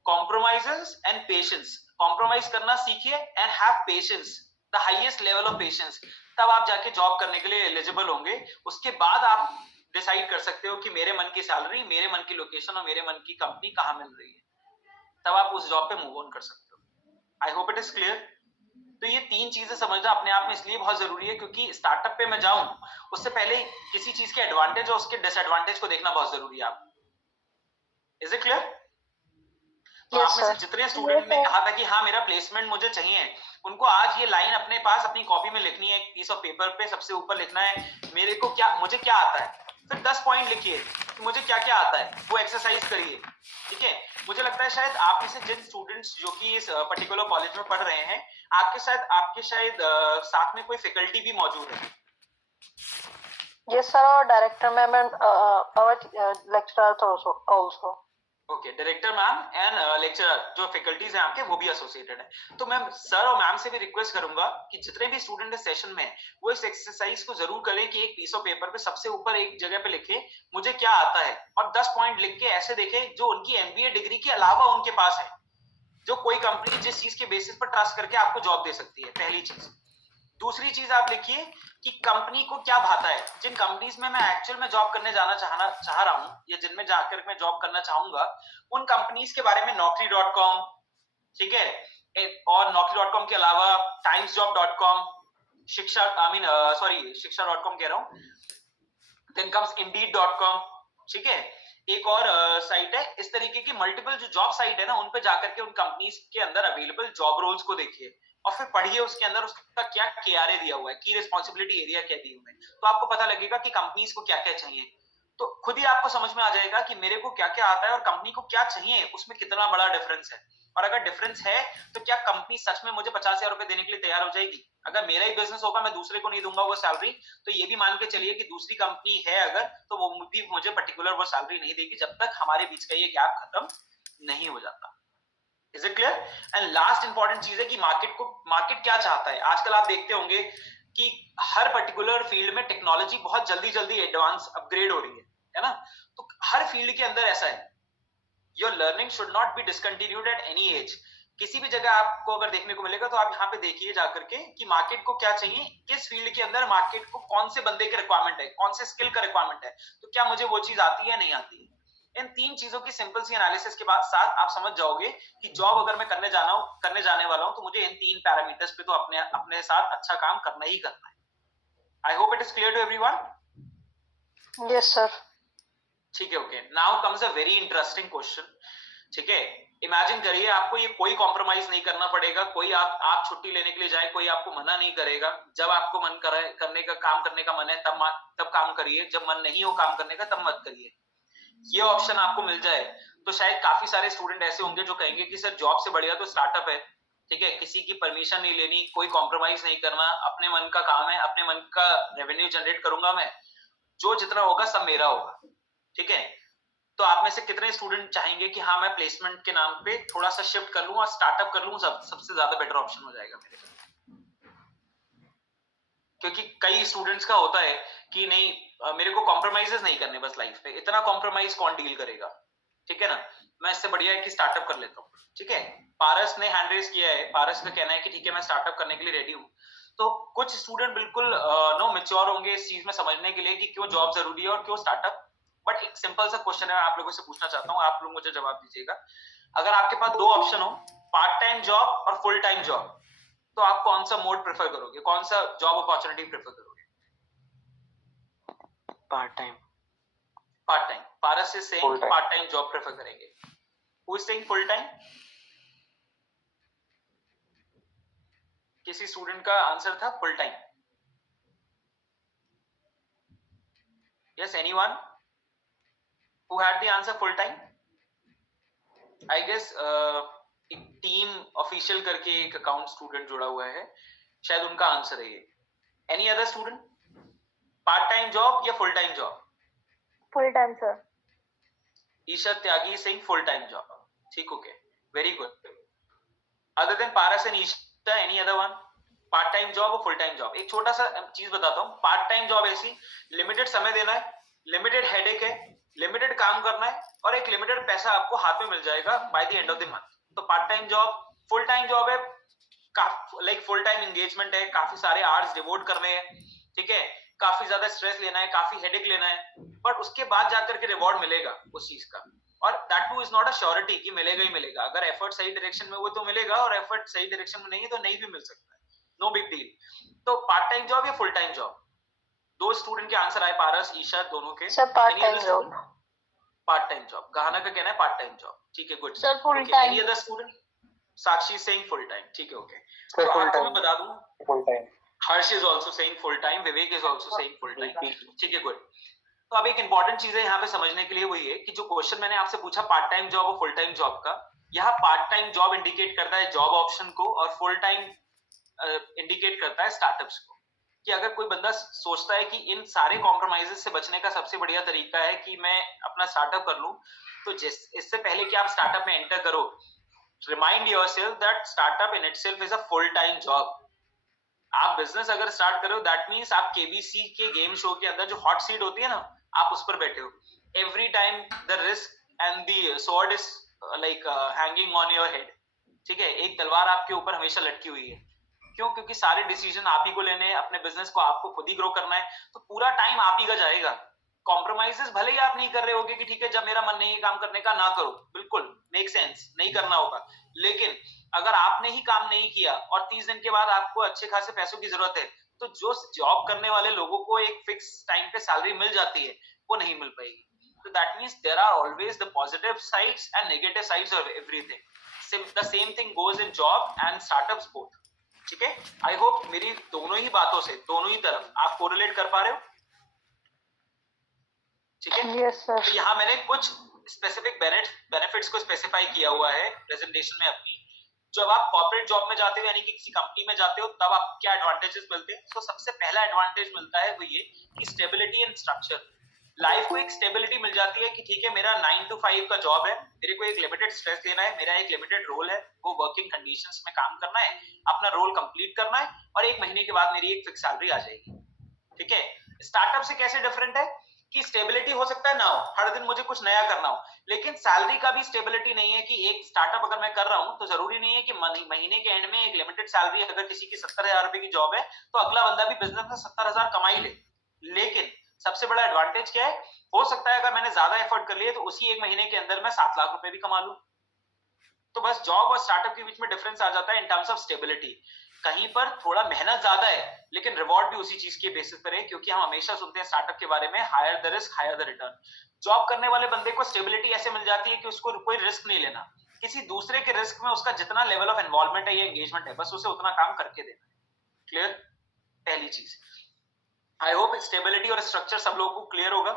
कॉम्प्रोमाइजेस एंड पेशेंस, कॉम्प्रोमाइज करना सीखिए and have patience, the highest level of patience, तब आप जाके जॉब करने के लिए एलिजिबल होंगे। उसके बाद आप डिसाइड कर सकते हो कि मेरे मन की सैलरी, मेरे मन की लोकेशन और मेरे मन की कंपनी कहां मिल रही है, तब आप उस जॉब पे मूव ऑन कर सकते हो। आई होप इट इज क्लियर। तो ये तीन चीजें समझना अपने आप में इसलिए बहुत जरूरी है क्योंकि स्टार्टअप पे मैं जाऊं उससे पहले किसी चीज के एडवांटेज और उसके डिसएडवांटेज को देखना बहुत जरूरी है। आप, इज इट क्लियर? तो आप में से जितने स्टूडेंट ने कहा था कि हाँ मेरा प्लेसमेंट मुझे चाहिए, उनको आज ये लाइन अपने पास अपनी कॉपी में लिखनी है, एक पीस ऑफ पेपर पे सबसे ऊपर लिखना है मेरे को क्या, मुझे क्या आता है, फिर 10 पॉइंट लिखिए कि मुझे क्या क्या आता है, वो एक्सरसाइज करिए, ठीक है। मुझे लगता है शायद आप में से जिन स्टूडेंट्स जो कि इस पर्टिकुलर कॉलेज में पढ़ रहे हैं, आपके शायद साथ में कोई फैकल्टी भी मौजूद है। Yes, sir. Our director ma'am and our lecturers also. Okay, director ma'am and lecturer जो फैकल्टीज हैं आपके वो भी एसोसिएटेड है। तो मैं सर और मैम से भी रिक्वेस्ट करूंगा कि जितने भी स्टूडेंट इस सेशन में हैं, वो इस एक्सरसाइज को जरूर करें कि एक पीस ऑफ पेपर पे सबसे ऊपर एक जगह पे लिखे मुझे क्या आता है, और 10 पॉइंट लिख के ऐसे देखें जो उनकी एमबीए डिग्री के अलावा उनके पास है, जो कोई कंपनी जिस चीज के बेसिस पर ट्रस्ट करके आपको जॉब दे सकती है। पहली चीज। दूसरी चीज आप लिखिए कि कंपनी को क्या भाता है। जिन कंपनीज में मैं एक्चुअल में जॉब करने जाना चाह रहा हूं या जिनमें जाकर मैं जॉब करना चाहूंगा, उन कंपनीज के बारे में naukri.com, ठीक है, और naukri.com के अलावा timesjob.com, शिक्षा.com कह रहा हूं, देन कम्स indeed.com, ठीक है, एक और साइट है। इस तरीके की मल्टीपल जो जॉब साइट है ना, उन पे जाकर के उन कंपनीज के अंदर अवेलेबल जॉब रोल्स को देखिए और फिर पढ़िए उसके अंदर उसका क्या केआरए दिया हुआ है, की रिस्पॉन्सिबिलिटी एरिया क्या दी हुई है, तो आपको पता लगेगा कि कंपनीज को क्या क्या चाहिए। तो खुद ही आपको समझ में आ जाएगा कि मेरे को क्या क्या आता है और कंपनी को क्या चाहिए, उसमें कितना बड़ा डिफरेंस है। और अगर डिफरेंस है तो क्या कंपनी सच में मुझे 50,000 रुपए देने के लिए तैयार हो जाएगी? अगर मेरा ही बिजनेस होगा, मैं दूसरे को नहीं दूंगा वो सैलरी, तो ये भी मान के चलिए कि दूसरी कंपनी है अगर, तो वो भी मुझे पर्टिकुलर वो सैलरी नहीं देगी जब तक हमारे बीच का ये गैप खत्म नहीं हो जाता। Is it clear? And last important चीज है कि मार्केट क्या चाहता है। आजकल आप देखते होंगे कि हर पर्टिकुलर फील्ड में टेक्नोलॉजी बहुत जल्दी जल्दी एडवांस अपग्रेड हो रही है ना? तो हर फील्ड के अंदर ऐसा है, your learning should not be discontinued at any as. किसी भी जगह आपको अगर देखने को मिलेगा तो आप यहाँ पे देखिए जाकर के कि मार्केट को क्या चाहिए, किस फील्ड के अंदर मार्केट को कौन से बंदे के रिक्वायरमेंट है, कौन से स्किल का रिक्वायरमेंट है, तो क्या मुझे वो चीज आती है या नहीं आती है। इन तीन चीजों की सिंपल सी एनालिसिस के बाद साथ आप समझ जाओगे कि जॉब अगर मैं करने जाने वाला हूं तो मुझे इन तीन पैरामीटर्स पे तो अपने साथ अच्छा काम करना ही करना है। I hope it is clear to everyone. Yes, sir. ठीक है, okay. Now comes a very interesting question, ठीक है। इमेजिन करिए आपको ये कोई कॉम्प्रोमाइज नहीं करना पड़ेगा, कोई आप छुट्टी लेने के लिए जाए कोई आपको मना नहीं करेगा। जब आपको मन करे करने का काम करने का मन है तब काम करिए, जब मन नहीं हो काम करने का तब मत करिए। ये ऑप्शन आपको मिल जाए तो शायद काफी सारे स्टूडेंट ऐसे होंगे जो कहेंगे कि सर जॉब से बढ़िया तो स्टार्टअप है, ठीक है, किसी की परमिशन नहीं लेनी, कोई कॉम्प्रोमाइज नहीं करना, अपने मन का काम है, अपने मन का रेवेन्यू जनरेट करूंगा मैं, जो जितना होगा सब मेरा होगा, ठीक है। तो आप में से कितने स्टूडेंट चाहेंगे कि हाँ मैं प्लेसमेंट के नाम पे थोड़ा सा शिफ्ट कर लूं और स्टार्टअप कर लूं, सबसे ज्यादा बेटर ऑप्शन हो जाएगा मेरे लिए। क्योंकि कई स्टूडेंट्स का होता है कि नहीं मेरे को कॉम्प्रोमाइजेस नहीं करने बस लाइफ पे, इतना कॉम्प्रोमाइज कौन डील करेगा, ठीक है ना, मैं इससे बढ़िया है कि स्टार्टअप कर लेता हूँ, ठीक है। पारस ने हैंड रेज किया है, पारस का कहना है कि ठीक है मैं स्टार्टअप करने के लिए रेडी हूँ। तो कुछ स्टूडेंट बिल्कुल नो मैच्योर होंगे इस चीज में समझने के लिए कि क्यों जॉब जरूरी है और क्यों स्टार्टअप। बट एक सिंपल सा क्वेश्चन है, मैं आप लोगों से पूछना चाहता हूँ, आप लोग मुझे जवाब दीजिएगा। अगर आपके पास दो ऑप्शन हो, पार्ट टाइम जॉब और फुल टाइम जॉब, तो आप कौन सा मोड प्रेफर करोगे, कौन सा जॉब अपॉर्चुनिटी प्रेफर करोगे? Part time. Part time. Paras is saying Full time. Part time job prefer करेंगे। Who is saying full time? किसी स्टूडेंट का आंसर था full time. Yes, anyone who had the answer full time? I guess एक team official करके एक account student जुड़ा हुआ है, शायद उनका आंसर है ये। Any other student? Part time job या full time job? Full time, sir. Isha Tyagi Singh full time job, ठीक, okay, very good. Other than Paras and Isha, any other one? Part time job और फुल टाइम जॉब। एक छोटा सा चीज बताता हूँ, पार्ट टाइम जॉब ऐसी लिमिटेड समय देना है, लिमिटेड हेडेक है, लिमिटेड काम करना है और एक लिमिटेड पैसा आपको हाथ में मिल जाएगा by the end of the month. तो part time job, full time job है लाइक फुल टाइम एंगेजमेंट है, काफी सारे आवर्स डिवोट करने हैं, ठीक है, काफी ज्यादा स्ट्रेस लेना है, काफी हेडेक लेना है, बट उसके बाद जाकर के रिवॉर्ड मिलेगा उस चीज का। और that two is not a surety कि मिलेगा ही मिलेगा। अगर एफर्ट सही डायरेक्शन में हो तो मिलेगा और एफर्ट सही डायरेक्शन में नहीं है तो नहीं भी मिल सकता है, नो बिग डील। तो पार्ट टाइम जॉब या फुल टाइम जॉब? दो स्टूडेंट के आंसर आए, पारस, ईशा, दोनों के। Sir, part-time job. Part time job. गाना का कहना है पार्ट टाइम जॉब, ठीक है, good. Sir, full time. Any other student? Sakshi Singh full time, ठीक है, ओके। Sir, तो full आपको time. मैं बता दूं, full time. Harsh is also saying full time, Vivek is also saying full time, ठीक है, गुड। तो अब एक इंपॉर्टेंट चीज है यहाँ पे समझने के लिए, वही है कि जो क्वेश्चन मैंने आपसे पूछा पार्ट टाइम जॉब और फुल टाइम जॉब का, यहाँ पार्ट टाइम जॉब इंडिकेट करता है जॉब ऑप्शन को और फुल टाइम इंडिकेट करता है स्टार्टअप्स को। कि अगर कोई बंदा सोचता है कि इन सारे कॉम्प्रोमाइजेस से बचने का सबसे बढ़िया तरीका है कि मैं अपना स्टार्टअप कर लूं, तो इससे पहले कि आप स्टार्टअप में एंटर करो, remind yourself that startup in itself is a full time job. आप बिजनेस अगर स्टार्ट करो दैट मींस आप केबीसी के गेम शो के अंदर जो हॉट सीट होती है ना, आप उस पर बैठे हो. Every time the risk and the sword is like hanging on your head. ठीक है, एक तलवार आपके ऊपर हमेशा लटकी हुई है. क्यों? क्योंकि सारे डिसीजन आप ही को लेने हैं, अपने बिजनेस को आपको खुद ही ग्रो करना है, तो पूरा टाइम आप ही का जाएगा. कॉम्प्रोमाइजेस भले ही आप नहीं कर रहे होगे कि ठीक है जब मेरा मन नहीं है काम करने का ना करो, बिल्कुल मेक सेंस, नहीं करना होगा. लेकिन अगर आपने ही काम नहीं किया और 30 दिन के बाद आपको अच्छे खासे पैसों की जरूरत है, तो जो जॉब करने वाले लोगों को एक फिक्स टाइम पे सैलरी मिल जाती है, वो नहीं मिल पाएगी. So that means there are always the positive sides and negative sides of everything. The same thing goes in job and startups both. ठीक है, आई होप मेरी दोनों ही बातों से, दोनों ही तरफ आप कोरिलेट कर पा रहे हो. ठीक है, Yes, sir. तो यहाँ मैंने कुछ स्पेसिफिक बेनिफिट्स को स्पेसिफाई किया हुआ है प्रेजेंटेशन में अपनी. जब आप कॉर्पोरेट जॉब में जाते हो यानी कि किसी कंपनी में जाते हो, तब आपको क्या एडवांटेजेस मिलते हैं? तो सबसे पहला एडवांटेज मिलता है वो ये कि स्टेबिलिटी एंड स्ट्रक्चर. लाइफ को एक स्टेबिलिटी मिल जाती है कि ठीक है मेरा 9 to 5 का जॉब है, मेरे को एक लिमिटेड स्ट्रेस देना है, मेरा एक लिमिटेड रोल है, वो वर्किंग कंडीशंस में काम करना है, अपना रोल कंप्लीट करना है, और एक महीने के बाद मेरी एक फिक्स सैलरी आ जाएगी. ठीक है, स्टार्टअप से कैसे डिफरेंट है कि स्टेबिलिटी हो सकता है ना हो, हर दिन मुझे कुछ नया करना हो, लेकिन सैलरी का भी स्टेबिलिटी नहीं है कि एक स्टार्टअप अगर मैं कर रहा हूं तो जरूरी नहीं है कि महीने के एंड में एक लिमिटेड सैलरी, अगर किसी की 70,000 रुपए की जॉब है तो अगला बंदा भी बिजनेस में 70,000 कमा ही ले. लेकिन सबसे बड़ा एडवांटेज क्या है? हो सकता है अगर मैंने ज्यादा एफर्ट कर लिए तो उसी एक महीने के अंदर मैं 7 लाख रुपए भी कमा लूं. तो बस जॉब और स्टार्टअप के बीच में डिफरेंस आ जाता है इन टर्म्स ऑफ स्टेबिलिटी. कहीं पर थोड़ा मेहनत ज्यादा है लेकिन रिवॉर्ड भी उसी चीज के बेसिस पर है, क्योंकि हम हमेशा सुनते हैं स्टार्टअप के बारे में, higher the risk higher the return. Job करने वाले बंदे को स्टेबिलिटी ऐसे मिल जाती है कि उसको कोई रिस्क नहीं लेना, किसी दूसरे के रिस्क में उसका जितना लेवल ऑफ इन्वॉल्वमेंट है या एंगेजमेंट है, बस उसे उतना काम करके देना. क्लियर? पहली चीज. आई होप स्टेबिलिटी और स्ट्रक्चर सब लोगों को क्लियर होगा.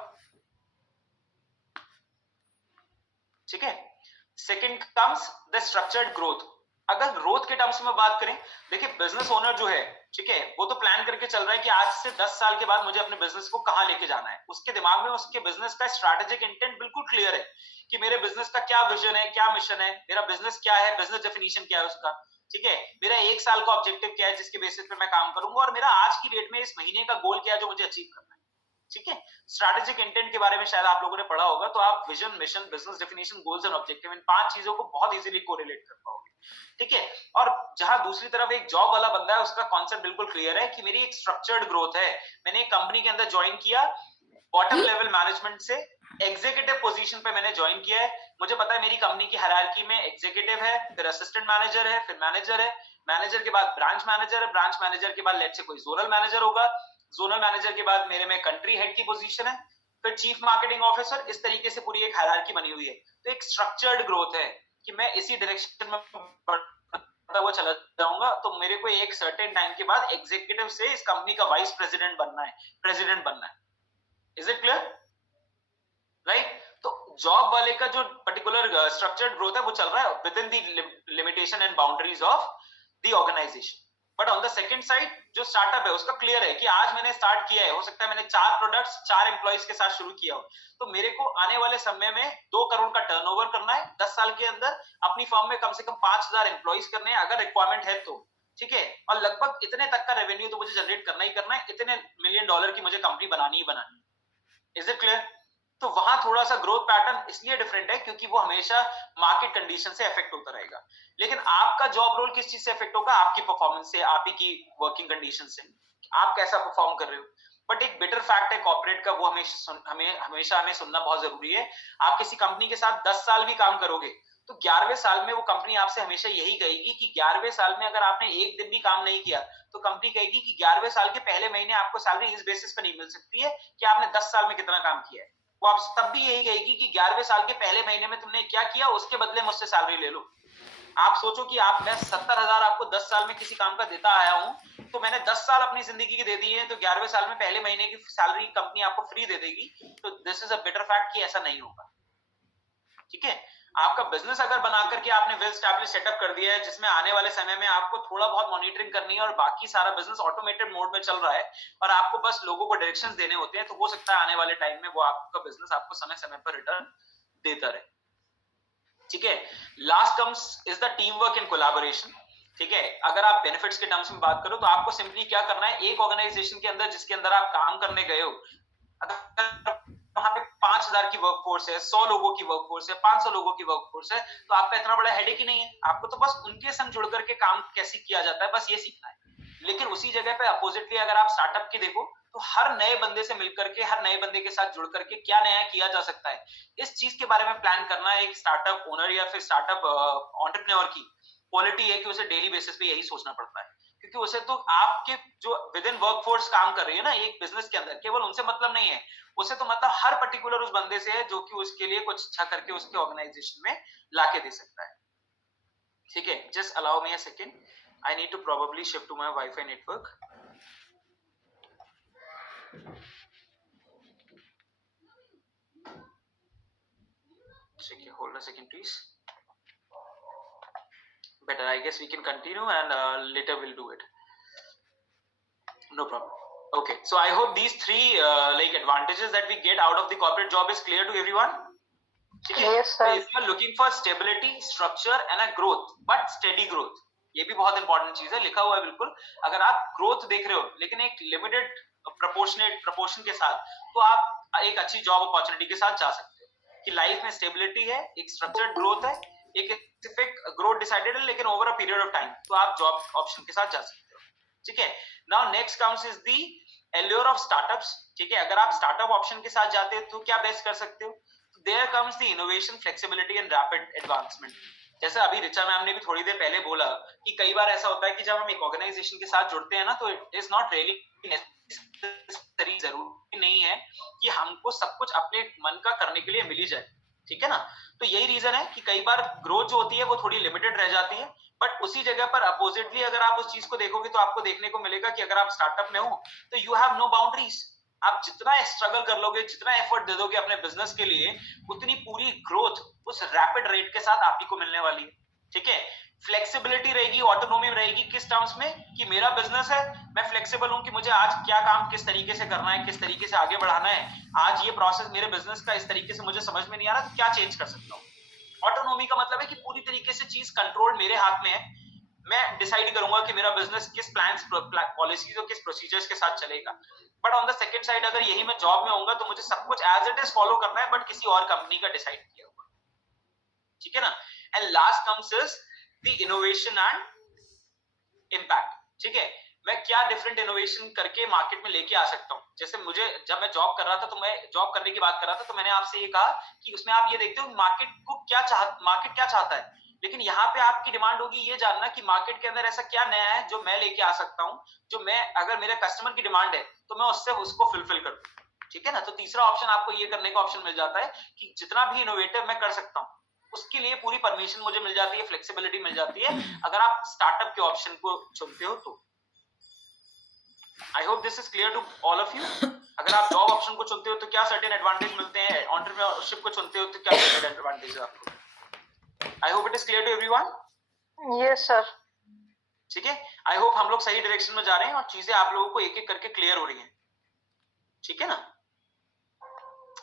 ठीक है, second comes the structured growth. अगर ग्रोथ के टर्म्स में बात करें, देखिए बिजनेस ओनर जो है, ठीक है, वो तो प्लान करके चल रहा है कि आज से 10 साल के बाद मुझे अपने बिजनेस को कहां लेके जाना है. उसके दिमाग में उसके बिजनेस का स्ट्रैटेजिक इंटेंट बिल्कुल क्लियर है कि मेरे बिजनेस का क्या विजन है, क्या मिशन है, मेरा बिजनेस क्या है, बिजनेस डेफिनेशन क्या है उसका. ठीक है, मेरा 1 साल का ऑब्जेक्टिव क्या है जिसके बेसिस पे मैं काम करूंगा, और मेरा आज की डेट में इस महीने का गोल क्या है जो मुझे अचीव करना है. ठीक है, स्ट्रैटेजिक इंटेंट के बारे में शायद आप लोगों ने पढ़ा होगा, तो आप vision, mission, business definition, goals and objective, इन 5 चीजों को बहुत इजीली कोरिलेट कर पाओगे. ठीक है, और जहां दूसरी तरफ एक जॉब वाला बंदा है, उसका कॉन्सेप्ट बिल्कुल क्लियर है कि मेरी एक स्ट्रक्चर्ड ग्रोथ है. मैंने एक कंपनी के अंदर ज्वाइन किया, बॉटम लेवल मैनेजमेंट से एग्जीक्यूटिव पोजीशन पे मैंने ज्वाइन किया है. मुझे पता है मेरी कंपनी की हायरार्की में एग्जीक्यूटिव है, फिर असिस्टेंट मैनेजर है, फिर मैनेजर है, मैनेजर के बाद ब्रांच मैनेजर है, ब्रांच मैनेजर के बाद लेट्स से कोई जोनल मैनेजर होगा, जोनल मैनेजर के बाद मेरे में कंट्री हेड की पोजीशन है, फिर चीफ मार्केटिंग ऑफिसर. इस तरीके से पूरी एक हायरार्की बनी हुई है. तो एक स्ट्रक्चर्ड ग्रोथ है कि मैं इसी डायरेक्शन में बढ़ता हुआ चला जाऊंगा. तो मेरे को एक सर्टेन टाइम के बाद एग्जीक्यूटिव से इस कंपनी का वाइस प्रेसिडेंट बनना है, प्रेसिडेंट बनना है. Is it clear? राइट? तो जॉब वाले का जो पर्टिकुलर स्ट्रक्चर्ड ग्रोथ है वो चल रहा है within the limitation and boundaries of the organisation. But on the second side जो स्टार्टअप है उसका क्लियर है कि आज मैंने स्टार्ट किया है, हो सकता है मैंने 4 प्रोडक्ट्स 4 एम्प्लॉइज के साथ शुरू किया हो, तो मेरे को आने वाले समय में 2 करोड़ का टर्नओवर करना है. 10 साल के अंदर अपनी फर्म में कम से कम 5,000 एम्प्लॉइज करने हैं अगर रिक्वायरमेंट है तो. ठीक है, और लगभग इतने तक का रेवेन्यू तो मुझे जनरेट करना ही करना है, इतने $1 मिलियन की मुझे कंपनी बनानी ही बनानी है. Is it clear? तो वहां थोड़ा सा ग्रोथ पैटर्न इसलिए डिफरेंट है क्योंकि वो हमेशा मार्केट कंडीशन से अफेक्ट होता रहेगा. लेकिन आपका जॉब रोल किस चीज से अफेक्ट होगा? आपकी परफॉर्मेंस से, आप ही की वर्किंग कंडीशन से, आप कैसा परफॉर्म कर रहे हो. बट एक बेटर फैक्ट है कॉर्पोरेट का, वो हमेशा हमें सुनना बहुत जरूरी है. आप किसी कंपनी के साथ 10 साल भी काम करोगे तो 11वें साल में वो कंपनी आपसे हमेशा यही कहेगी कि 11वें साल में अगर आपने एक दिन भी काम नहीं किया तो कंपनी कहेगी कि 11वें साल के पहले महीने आपको सैलरी इस बेसिस पर नहीं मिल सकती है कि आपने 10 साल में कितना काम किया है. वो आप तब भी यही कहेगी कि 11वें साल के पहले महीने में तुमने क्या किया, उसके बदले मुझसे सैलरी ले लो. आप सोचो कि मैं 70,000 आपको 10 साल में किसी काम का देता आया हूं, तो मैंने 10 साल अपनी जिंदगी की दे दी है, तो 11वें साल में पहले महीने की सैलरी कंपनी आपको फ्री दे देगी. तो this is a better fact कि ऐसा नहीं होगा. ठीक है, आपका बिजनेस अगर बना करके आपने वेल एस्टैब्लिश सेटअप कर दिया है जिसमें आने वाले समय में आपको थोड़ा बहुत मॉनिटरिंग करनी है और बाकी सारा बिजनेस ऑटोमेटेड मोड में चल रहा है और आपको बस लोगों को डायरेक्शंस देने होते हैं, तो हो सकता है आने वाले टाइम में वो आपका बिजनेस आपको समय समय पर रिटर्न देता रहे, ठीक है। Last comes is the team work and collaboration, ठीक है। अगर आप बेनिफिट्स के टर्म्स में बात करो तो आपको सिंपली क्या करना है, एक ऑर्गेनाइजेशन के अंदर जिसके अंदर आप काम करने गए हो, अगर वहां पे 5000 की वर्कफोर्स है, 100 लोगों की वर्कफोर्स है, 500 लोगों की वर्कफोर्स है, तो आपका इतना बड़ा हेडेक ही नहीं है। आपको तो बस उनके संग जुड़ करके काम कैसे किया जाता है, बस ये सीखना है। लेकिन उसी जगह पे अपोजिटली अगर आप स्टार्टअप की देखो तो हर नए बंदे से मिलकर के, हर नए बंदे के साथ जुड़ करके क्या नया किया जा सकता है, इस चीज के बारे में प्लान करना एक स्टार्टअप ओनर या फिर स्टार्टअप एंटरप्रेन्योर की क्वालिटी है कि उसे डेली बेसिस पे यही सोचना पड़ता है। क्योंकि उसे तो आपके जो विद इन वर्कफोर्स काम कर रही है ना एक बिजनेस के अंदर, केवल उनसे मतलब नहीं है, उसे तो मतलब हर पर्टिकुलर उस बंदे से है जो कि उसके लिए कुछ अच्छा करके उसके ऑर्गेनाइजेशन में लाके दे सकता है, ठीक है। Just allow me a second, I need to probably shift to my wifi network. ठीक है, hold a second please. Better, I guess we can continue and later we'll do it. No problem. Okay, so I hope these three like advantages that we get out of the corporate job is clear to everyone. Okay? Yes, sir. If you are looking for stability, structure and a growth, but steady growth, ये भी बहुत important चीज है, लिखा हुआ है बिल्कुल। अगर आप ग्रोथ देख रहे हो लेकिन एक लिमिटेड प्रपोर्शन के साथ, तो आप एक अच्छी जॉब अपॉर्चुनिटी के साथ जा सकते हो कि लाइफ में स्टेबिलिटी है, एक स्ट्रक्चर्ड ग्रोथ है, एक स्पेसिफिक ग्रोथ डिसाइडेड है, लेकिन over a period of time, तो आप जॉब ऑप्शन के साथ जा सकते हो, ठीक है। Now next comes is the allure of startups, ठीक है। अगर आप स्टार्टअप ऑप्शन के साथ जाते हो तो क्या बेस्ट कर सकते हो, there comes the innovation, flexibility and rapid advancement. जैसे अभी रिचा मैम ने भी थोड़ी देर पहले बोला कि कई बार ऐसा होता है कि जब हम एक ऑर्गेनाइजेशन के साथ जुड़ते हैं ना, तो it is not really necessary, जरूरी नहीं है कि हमको सब कुछ अपने मन का करने के लिए मिल ही जाए, ठीक है ना। तो यही रीजन है कि कई बार ग्रोथ जो होती है वो थोड़ी लिमिटेड रह जाती है, बट उसी जगह पर अपोजिटली अगर आप उस चीज को देखोगे तो आपको देखने को मिलेगा कि अगर आप स्टार्टअप में हो तो यू हैव नो बाउंड्रीज। आप जितना स्ट्रगल कर लोगे, जितना एफर्ट दे दोगे अपने बिजनेस के लिए, उतनी पूरी ग्रोथ उस रैपिड रेट के साथ आप ही को मिलने वाली है, ठीक है। फ्लेक्सिबिलिटी रहेगी, ऑटोनोमी रहेगी, किस टर्म्स में कि मेरा बिजनेस है, मैं फ्लेक्सिबल हूं कि मुझे आज क्या काम किस तरीके से करना है, किस तरीके से आगे बढ़ाना है, आज ये प्रोसेस मेरे बिजनेस का इस तरीके से मुझे समझ में नहीं आ रहा, तो क्या चेंज कर सकता हूँ। ऑटोनोमी का मतलब है कि पूरी तरीके से चीज कंट्रोल मेरे हाथ में है, मैं डिसाइड करूंगा कि मेरा बिजनेस किस प्लान्स, पॉलिसीज और किस प्रोसीजर्स के साथ चलेगा। But on the second side अगर यही मैं जॉब में होऊंगा तो मुझे सब कुछ एज इट इज फॉलो करना है, बट किसी और कंपनी का डिसाइड किया होगा, ठीक है ना। And last comes is the innovation and impact, ठीक है। मैं क्या डिफरेंट इनोवेशन करके मार्केट में लेके आ सकता हूँ। जैसे मुझे जब मैं जॉब कर रहा था, तो मैं जॉब करने की बात कर रहा था, तो मैंने आपसे ये कहा कि उसमें आप ये देखते हो मार्केट क्या चाहता है, लेकिन यहाँ पे आपकी डिमांड होगी ये जानना कि मार्केट के अंदर ऐसा क्या नया है जो मैं लेके आ सकता हूँ, जो मैं अगर मेरे कस्टमर की डिमांड है तो मैं उससे उसको फुलफिल कर दूं, ठीक है ना। तो तीसरा ऑप्शन आपको ये करने का ऑप्शन मिल जाता है कि जितना भी इनोवेटिव मैं कर सकता हूँ उसके लिए पूरी परमिशन मुझे मिल जाती है, फ्लेक्सिबिलिटी मिल जाती है अगर आप स्टार्टअप के ऑप्शन को चुनते हो तो। I hope this is clear to all of you. अगर आप जॉब ऑप्शन को चुनते हो तो क्या सर्टेन एडवांटेज मिलते हैं, एंटरप्रेन्योरशिप को चुनते हो तो क्या सर्टेन एडवांटेज है आपको। I hope it is clear to everyone. Yes, sir. ठीक है, आई होप हम लोग सही डायरेक्शन में जा रहे हैं और चीजें आप लोगों को एक एक करके क्लियर हो रही हैं, ठीक है ना।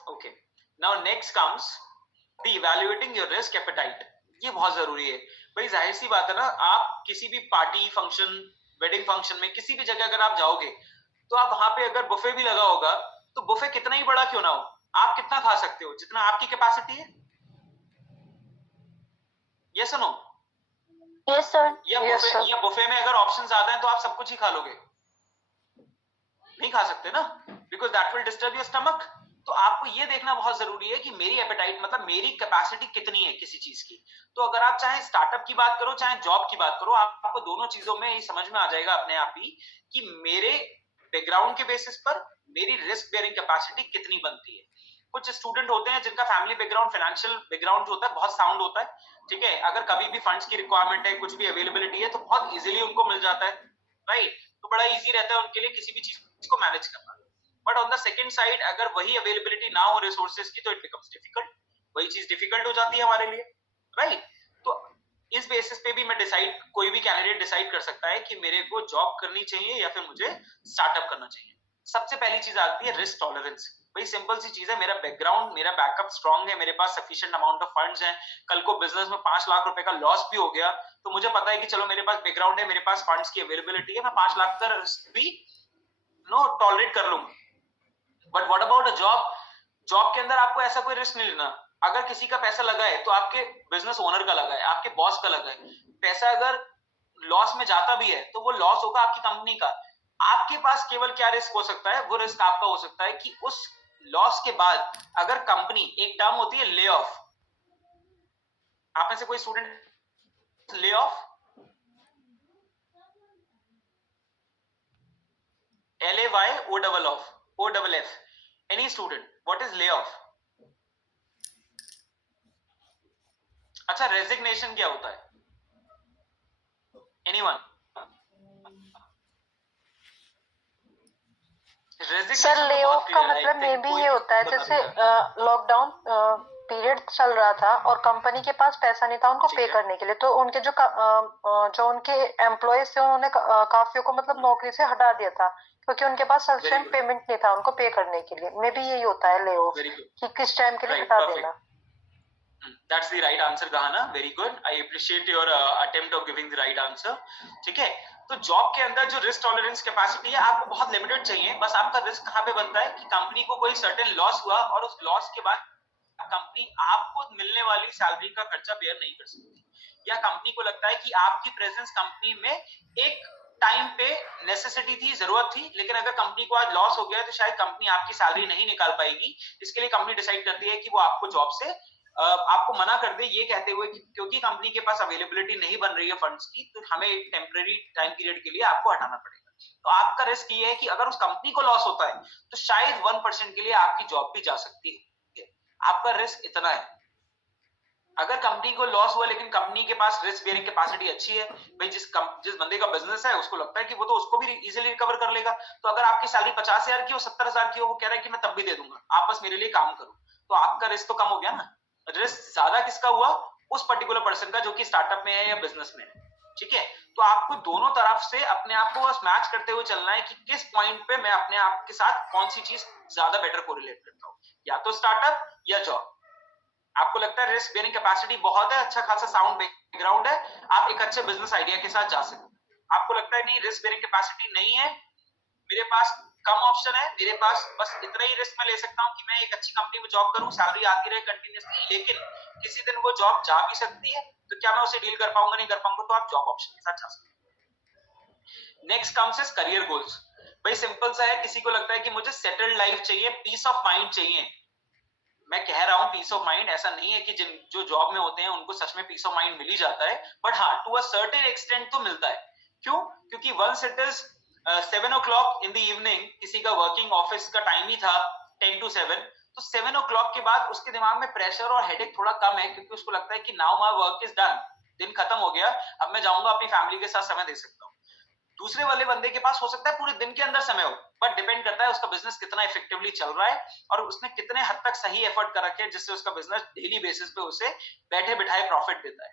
Okay, now next comes the evaluating your risk appetite. ये बहुत जरूरी है भाई, जाहिर सी बात है ना, आप किसी भी पार्टी फंक्शन, वेडिंग फंक्शन में किसी भी जगह अगर आप जाओगे तो आप वहां पे अगर बुफे भी लगा होगा तो बुफे कितना ही बड़ा क्यों ना हो, आप कितना खा सकते हो, जितना आपकी कैपेसिटी है। यस और नो? Yes, sir. या बुफे में अगर ऑप्शन ज्यादा है तो आप सब कुछ ही खा लोगे, नहीं खा सकते ना, because that will disturb your stomach. तो आपको ये देखना बहुत जरूरी है कि मेरी एपेटाइट मतलब मेरी कैपेसिटी कितनी है किसी चीज की। तो अगर आप चाहे स्टार्टअप की बात करो चाहे जॉब की बात करो, आपको दोनों चीजों में ये समझ में आ जाएगा अपने आप ही कि मेरे बैकग्राउंड के बेसिस पर मेरी रिस्क बेयरिंग कैपेसिटी कितनी बनती है। कुछ स्टूडेंट होते हैं जिनका फैमिली बैकग्राउंड, फाइनेंशियल बैकग्राउंड जो होता है बहुत साउंड होता है, ठीक है। अगर कभी भी फंड्स की रिक्वायरमेंट है, कुछ भी अवेलेबिलिटी है तो बहुत इजीली उनको मिल जाता है, राइट। तो बड़ा इजी रहता है उनके लिए किसी भी चीज को मैनेज करना। But on the second side अगर वही अवेलेबिलिटी ना हो रिसोर्सेज की तो इट बिकम्स डिफिकल्ट, वही चीज डिफिकल्ट हो जाती है हमारे लिए, राइट। तो इस बेसिस पे भी मैं कोई भी कैंडिडेट डिसाइड कर सकता है कि मेरे को जॉब करनी चाहिए या फिर मुझे स्टार्टअप करना चाहिए, सबसे पहली चीज आती है रिस्क टॉलरेंस। भाई सिंपल सी चीज है, मेरा बैकग्राउंड, मेरा बैकअप स्ट्रांग है, मेरे पास सफिशिएंट अमाउंट ऑफ फंड्स हैं, कल को बिजनेस में 5 लाख रुपए का लॉस भी हो गया तो मुझे पता है कि चलो मेरे पास बैकग्राउंड है, मेरे पास फंड्स की अवेलेबिलिटी है, मैं 5 लाख का रिस्क भी टॉलरेट कर लूंगा। But what about a job? Job के अंदर आपको ऐसा कोई रिस्क नहीं लेना। अगर किसी का पैसा लगा है तो आपके बिजनेस ओनर का लगा है, आपके बॉस का लगा है। पैसा अगर लॉस में जाता भी है तो वो लॉस होगा आपकी कंपनी का। आपके पास केवल क्या रिस्क हो सकता है? वो रिस्क आपका हो सकता है कि उस लॉस के बाद अगर कंपनी, एक टर्म होती है ले ऑफ, आप में से कोई student lay off, LAYOFF, any student, what is layoff? अच्छा, रेजिग्नेशन क्या होता है? एनीवन? सर ले ऑफ का मतलब मे बी ये होता है जैसे लॉकडाउन पीरियड चल रहा था और कंपनी के पास पैसा नहीं था उनको पे करने के लिए, तो उनके जो उनके एम्प्लॉयज थे उन्होंने काफियों को मतलब नौकरी से हटा दिया था क्योंकि उनके पास सफिशिएंट पेमेंट नहीं था उनको पे करने के लिए। मे बी यही होता है ले ऑफ कि किस टाइम के लिए हटा देना। That's the right answer, Gahana. Very good. I appreciate your attempt of giving the right answer. ठीक है, तो जॉब के अंदर जो रिस्क टॉलरेंस कैपेसिटी है आपको बहुत लिमिटेड चाहिए। बस आपका रिस्क कहाँ पे बनता है कि कंपनी को कोई सर्टेन लॉस हुआ और उस लॉस के बाद कंपनी आपको मिलने वाली सैलरी का खर्चा बेयर नहीं कर सकती, या कंपनी को लगता है कि आपकी प्रेजेंस कंपनी में एक टाइम पे नेसेसिटी थी, जरूरत थी, लेकिन अगर कंपनी को आज लॉस हो गया तो शायद कंपनी आपकी सैलरी नहीं निकाल पाएगी। इसके लिए कंपनी डिसाइड करती है कि वो आपको जॉब से आपको मना कर दे, ये कहते हुए कि क्योंकि कंपनी के पास अवेलेबिलिटी नहीं बन रही है फंड्स की, तो हमें एक टेम्पररी टाइम पीरियड के लिए आपको हटाना पड़ेगा। तो आपका रिस्क ये है कि अगर उस कंपनी को लॉस होता है तो शायद 1% के लिए आपकी जॉब भी जा सकती है। आपका रिस्क इतना है। अगर कंपनी को लॉस हुआ लेकिन कंपनी के पास रिस्क बेयरिंग कैपेसिटी अच्छी है, भाई जिस बंदे का बिजनेस है उसको लगता है कि वो तो उसको भी इजीली रिकवर कर लेगा, तो अगर आपकी सैलरी 50,000 की हो, 70,000 की हो, वो कह रहा है कि मैं तब भी दे दूंगा, आप बस मेरे लिए काम करो, तो आपका रिस्क तो कम हो गया ना। रिस्क ज्यादा किसका हुआ? उस पर्टिकुलर पर्सन का जो कि स्टार्टअप में है या बिजनेस में है। ठीक है, तो आपको दोनों तरफ से अपने आप को बस मैच करते हुए चलना है कि किस पॉइंट पे मैं अपने आप के साथ कौन सी चीज ज्यादा बेटर कोरिलेट करता हूँ, या तो स्टार्टअप या जॉब। आपको लगता है रिस्क बेयरिंग कैपेसिटी बहुत है, अच्छा खासा साउंड बैकग्राउंड है, आप एक अच्छे बिजनेस आइडिया के साथ जा सकते हैं। आपको लगता है नहीं रिस्क बेयरिंग कैपेसिटी नहीं है, मेरे पास कम ऑप्शन है, मेरे पास बस इतना ही रिस्क मैं ले सकता हूँ कि मैं एक अच्छी कंपनी में जॉब करूँ, सैलरी आती रहे कंटिन्यूअसली, लेकिन किसी दिन वो जॉब जा भी सकती है, तो क्या मैं उसे डील कर पाऊंगा, नहीं कर पाऊंगा, तो आप जॉब ऑप्शन के साथ जा सकते हैं। Next comes is career goals. भाई सिंपल सा है, किसी को लगता है कि मुझे सेटल्ड लाइफ चाहिए, पीस ऑफ माइंड चाहिए। मैं कह रहा हूँ पीस ऑफ माइंड, ऐसा नहीं है कि जो जॉब में होते हैं उनको सच में पीस ऑफ माइंड मिल ही जाता है, बट हाँ टू अ सर्टेन एक्सटेंट तो मिलता है। क्यों? क्योंकि once it is 7 o'clock in the evening, किसी का वर्किंग ऑफिस का टाइम ही था 10 to 7, तो 7 o'clock के बाद उसके दिमाग में प्रेशर और हेडेक थोड़ा कम है, क्योंकि उसको लगता है कि now my work is done, दिन खत्म हो गया, अब मैं जाऊंगा अपनी फैमिली के साथ समय दे सकता हूँ। दूसरे वाले बंदे के पास हो सकता है पूरे दिन के अंदर समय हो, बट डिपेंड करता है उसका बिजनेस कितना इफेक्टिवली चल रहा है और उसने कितने हद तक सही एफर्ट कर रखे हैं जिससे उसका बिजनेस डेली बेसिस पे उसे बैठे बिठाए प्रॉफिट देता है।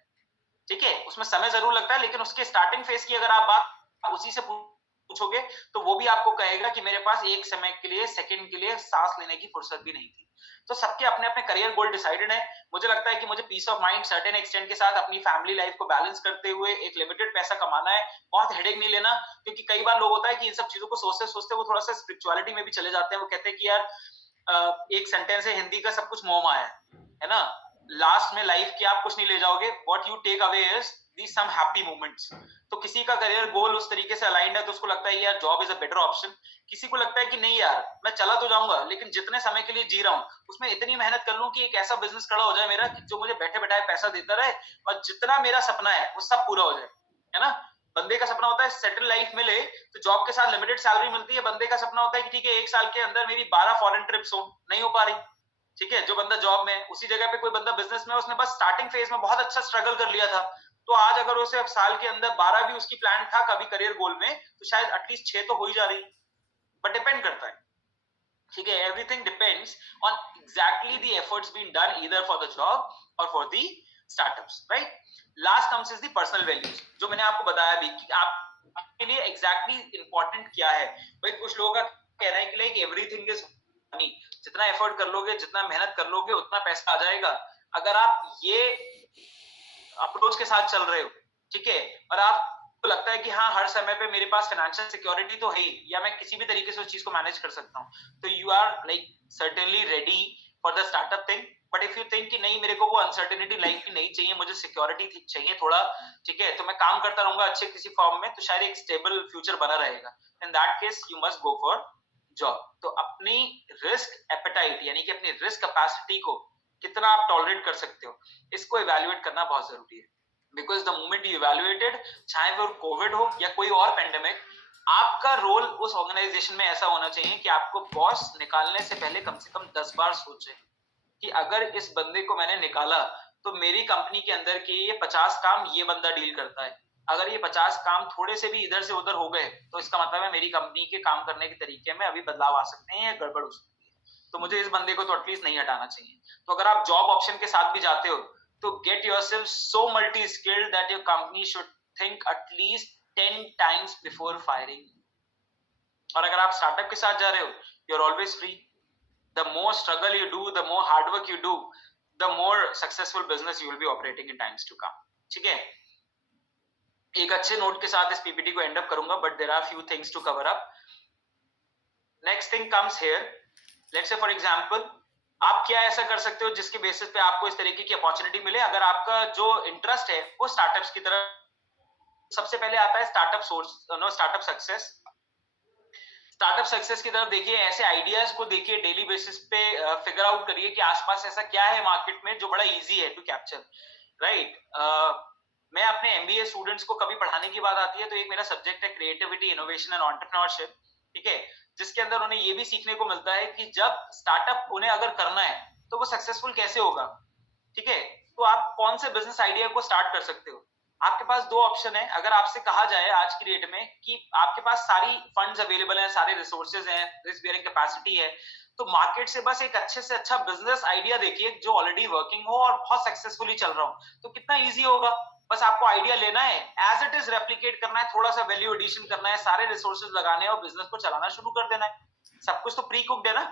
ठीक है, उसमें समय जरूर लगता है, लेकिन उसके स्टार्टिंग फेज की अगर आप बात उसी से पूछोगे तो वो भी आपको कहेगा कि मेरे पास एक समय के लिए, सेकंड के लिए सांस लेने की फुर्सत भी नहीं थी। तो सबके अपने अपने करियर गोल डिसाइडेड है। मुझे लगता है कि मुझे peace of mind certain extent के साथ अपनी फैमिली लाइफ को बैलेंस करते हुए एक लिमिटेड पैसा कमाना है, बहुत हेडेक नहीं लेना, क्योंकि कई बार लोग होता है कि इन सब चीजों को सोचते सोचते वो थोड़ा सा स्पिरिचुअलिटी में भी चले जाते हैं। वो कहते हैं कि यार एक सेंटेंस है हिंदी का, सब कुछ मोह माया है ना, लास्ट में लाइफ के आप कुछ नहीं ले जाओगे, what you take away is the some happy moments. तो किसी का करियर गोल उस तरीके से अलाइंड है तो उसको लगता है यार job is a better option. किसी को लगता है कि नहीं यार मैं चला तो जाऊंगा, लेकिन जितने समय के लिए जी रहा हूँ उसमें इतनी मेहनत कर लूं कि एक ऐसा बिजनेस खड़ा हो जाए मेरा कि जो मुझे बैठे बैठाए पैसा देता रहे और जितना मेरा सपना है वो सब पूरा हो जाए, है ना। बंदे का सपना होता है सेटल लाइफ मिले, तो जॉब के साथ लिमिटेड सैलरी मिलती है। बंदे का सपना होता है कि ठीक है 1 साल के अंदर मेरी 12 फॉरेन ट्रिप्स हो, नहीं हो पा रही। ठीक है, जो बंदा जॉब में, उसी जगह पे कोई बंदा बिजनेस में, उसने बस स्टार्टिंग फेज में बहुत अच्छा स्ट्रगल कर लिया था, तो आज अगर उसे साल के अंदर 12 भी उसकी प्लान था कभी करियर गोल में, तो शायद एटलीस्ट 6 तो हो ही जा रही। बट डिपेंड करता है, ठीक है, everything depends on exactly the efforts being done either for the job और for the startups, right. Last comes is the personal values, जो मैंने आपको बताया भी कि आपके लिए एग्जैक्टली इंपॉर्टेंट क्या है। भाई कुछ लोगों का कहना है कि लाइक एवरीथिंग इज मनी, जितना एफर्ट कर लोगे, जितना मेहनत कर लोगे, उतना पैसा आ जाएगा। अगर आप ये अप्रोच के साथ चल रहे हो, ठीक है, और आपको लगता है कि हाँ हर समय पे मेरे पास फाइनेंशियल सिक्योरिटी तो है ही, या मैं किसी भी तरीके से उस चीज को मैनेज कर सकता हूँ, तो you are like certainly ready for the startup thing. But if you think कि नहीं, मेरे को वो अनसर्टेनिटी लाइफ की नहीं चाहिए, मुझे सिक्योरिटी चाहिए थोड़ा, ठीक है, तो मैं काम करता रहूंगा अच्छे किसी फॉर्म में, तो शायद एक स्टेबल फ्यूचर बना रहेगा, in that case you must go for job. तो अपनी रिस्क एपेटाइट यानी कि अपनी रिस्क कैपेसिटी को कितना आप टॉलरेट कर सकते हो, इसको इवैल्यूएट करना बहुत जरूरी है। Because the moment you evaluated, चाहे वो कोविड हो या कोई और पेंडेमिक, आपका रोल उस ऑर्गेनाइजेशन में ऐसा होना चाहिए कि आपको बॉस निकालने से पहले कम से कम 10 बार सोचे कि अगर इस बंदे को मैंने निकाला तो मेरी कंपनी के अंदर के ये 50 काम ये बंदा डील करता है, अगर ये 50 काम थोड़े से भी इधर से उधर हो गए तो इसका मतलब है मेरी कंपनी के काम करने के तरीके में अभी बदलाव आ सकते हैं या गड़बड़ हो सकती है, तो मुझे इस बंदे को तो एटलीस्ट नहीं हटाना चाहिए। तो अगर आप जॉब ऑप्शन के साथ भी जाते हो तो get yourself so multi skilled that your company should think at least 10 times before firing. और अगर आप स्टार्टअप के साथ जा रहे हो, you are always free. The more struggle you do, the more hard work you do, the more successful business you will be operating in times to come. ठीक है, एक अच्छे नोट के साथ इस पीपीटी को एंड अप करूंगा, but there are few things to cover up. Next thing comes here. Let's say for example, आप क्या ऐसा कर सकते हो जिसके बेसिस पे आपको इस तरीके की अपॉर्चुनिटी मिले। अगर आपका जो इंटरेस्ट है वो स्टार्टअप्स की तरफ, सबसे पहले आता है startup source, startup success. Startup success की तरफ देखिए, ऐसे आइडियाज को देखिए, डेली बेसिस पे फिगर आउट करिए कि आसपास ऐसा क्या है मार्केट में जो बड़ा इजी है टू कैप्चर, राइट। मैं अपने एमबीए स्टूडेंट्स को कभी पढ़ाने की बात आती है तो एक मेरा सब्जेक्ट है क्रिएटिविटी, इनोवेशन एंड एंटरप्रेन्योरशिप, ठीक है, जिसके अंदर उन्हें ये भी सीखने को मिलता है कि जब स्टार्टअप उन्हें अगर करना है तो वो सक्सेसफुल कैसे होगा, ठीक है। तो आप कौन से बिजनेस आइडिया को स्टार्ट कर सकते हो। आपके पास दो ऑप्शन है। अगर आपसे कहा जाए आज की डेट में कि आपके पास सारी फंड्स अवेलेबल हैं, सारे रिसोर्सेज हैं, रिस्क बेयरिंग कैपेसिटी है, तो मार्केट से बस एक अच्छे से अच्छा बिजनेस आइडिया देखिए जो ऑलरेडी वर्किंग हो और बहुत सक्सेसफुली चल रहा हो, तो कितना इजी होगा। बस आपको आइडिया लेना है, एज इट इज रेप्लिकेट करना है, थोड़ा सा वैल्यू एडिशन करना है, सारे रिसोर्सेज लगाने हैं और बिजनेस को चलाना शुरू कर देना है। सब कुछ तो प्री कुक्ड है ना,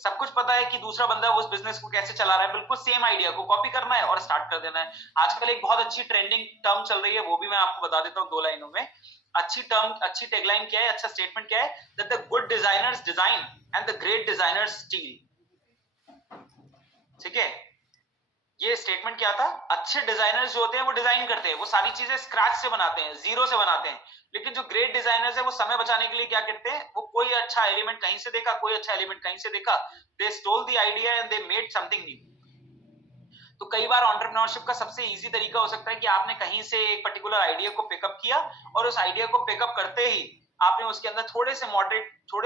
सब कुछ पता है कि दूसरा बंदा उस बिजनेस को कैसे चला रहा है, बिल्कुल सेम आइडिया को कॉपी करना है और स्टार्ट कर देना है। आजकल एक बहुत अच्छी ट्रेंडिंग टर्म चल रही है, वो भी मैं आपको बता देता हूँ 2 लाइनों में। अच्छी टर्म, अच्छी टैगलाइन क्या है, अच्छा स्टेटमेंट क्या है, that the good designers design and the great designers steel. ठीक है, ये स्टेटमेंट क्या था, अच्छे डिजाइनर्स जो होते हैं वो डिजाइन करते हैं, वो सारी चीजें स्क्रैच से बनाते हैं, जीरो से बनाते हैं, लेकिन जो ग्रेट डिजाइनर्स है वो समय बचाने के लिए क्या करते हैं, वो कोई अच्छा एलिमेंट कहीं से देखा, कोई अच्छा एलिमेंट कहीं से देखा, they stole the idea and they made something new. तो कई बार एंटरप्रेन्योरशिप का सबसे इजी तरीका हो सकता है कि आपने कहीं से एक पर्टिकुलर आइडिया को पिकअप किया और उस आइडिया को पिकअप करते ही आपने उसके अंदर थोड़े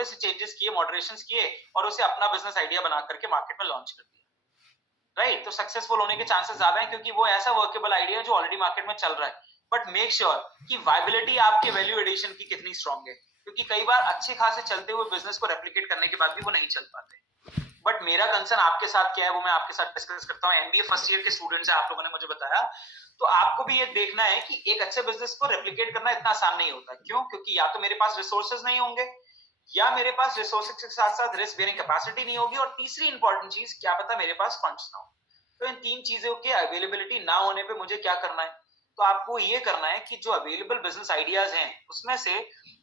से चेंजेस किए, मॉडरेशंस किए और उसे अपना बिजनेस आइडिया बना करके मार्केट में लॉन्च कर दिया, राइट। तो सक्सेसफुल होने के चांसेस ज्यादा हैं क्योंकि वो ऐसा वर्केबल आइडिया है जो ऑलरेडी मार्केट में चल रहा है। बट मेक श्योर कि वायबिलिटी आपके वैल्यू एडिशन की कितनी स्ट्रांग है, क्योंकि कई बार अच्छे खासे चलते हुए बिजनेस को रेप्लिकेट करने के बाद भी वो नहीं चल पाते। बट मेरा कंसर्न आपके साथ क्या है वो मैं आपके साथ डिस्कस करता हूँ। एमबीए फर्स्ट ईयर के स्टूडेंट्स हैं, आप लोगों ने मुझे बताया, तो आपको भी ये देखना है कि एक अच्छे बिजनेस को रेप्लिकेट करना इतना आसान नहीं होता। क्यों? क्योंकि या तो मेरे पास रिसोर्सेज नहीं होंगे, या मेरे पास रिसोर्सेज के साथ साथ रिस्क बेयरिंग कैपेसिटी नहीं होगी, और तीसरी इंपॉर्टेंट चीज, क्या पता मेरे पास फंड्स ना हो। तो इन तीन चीजों के अवेलेबिलिटी ना होने पे मुझे क्या करना है, तो आपको ये करना है कि जो अवेलेबल बिजनेस आइडियाज हैं उसमें से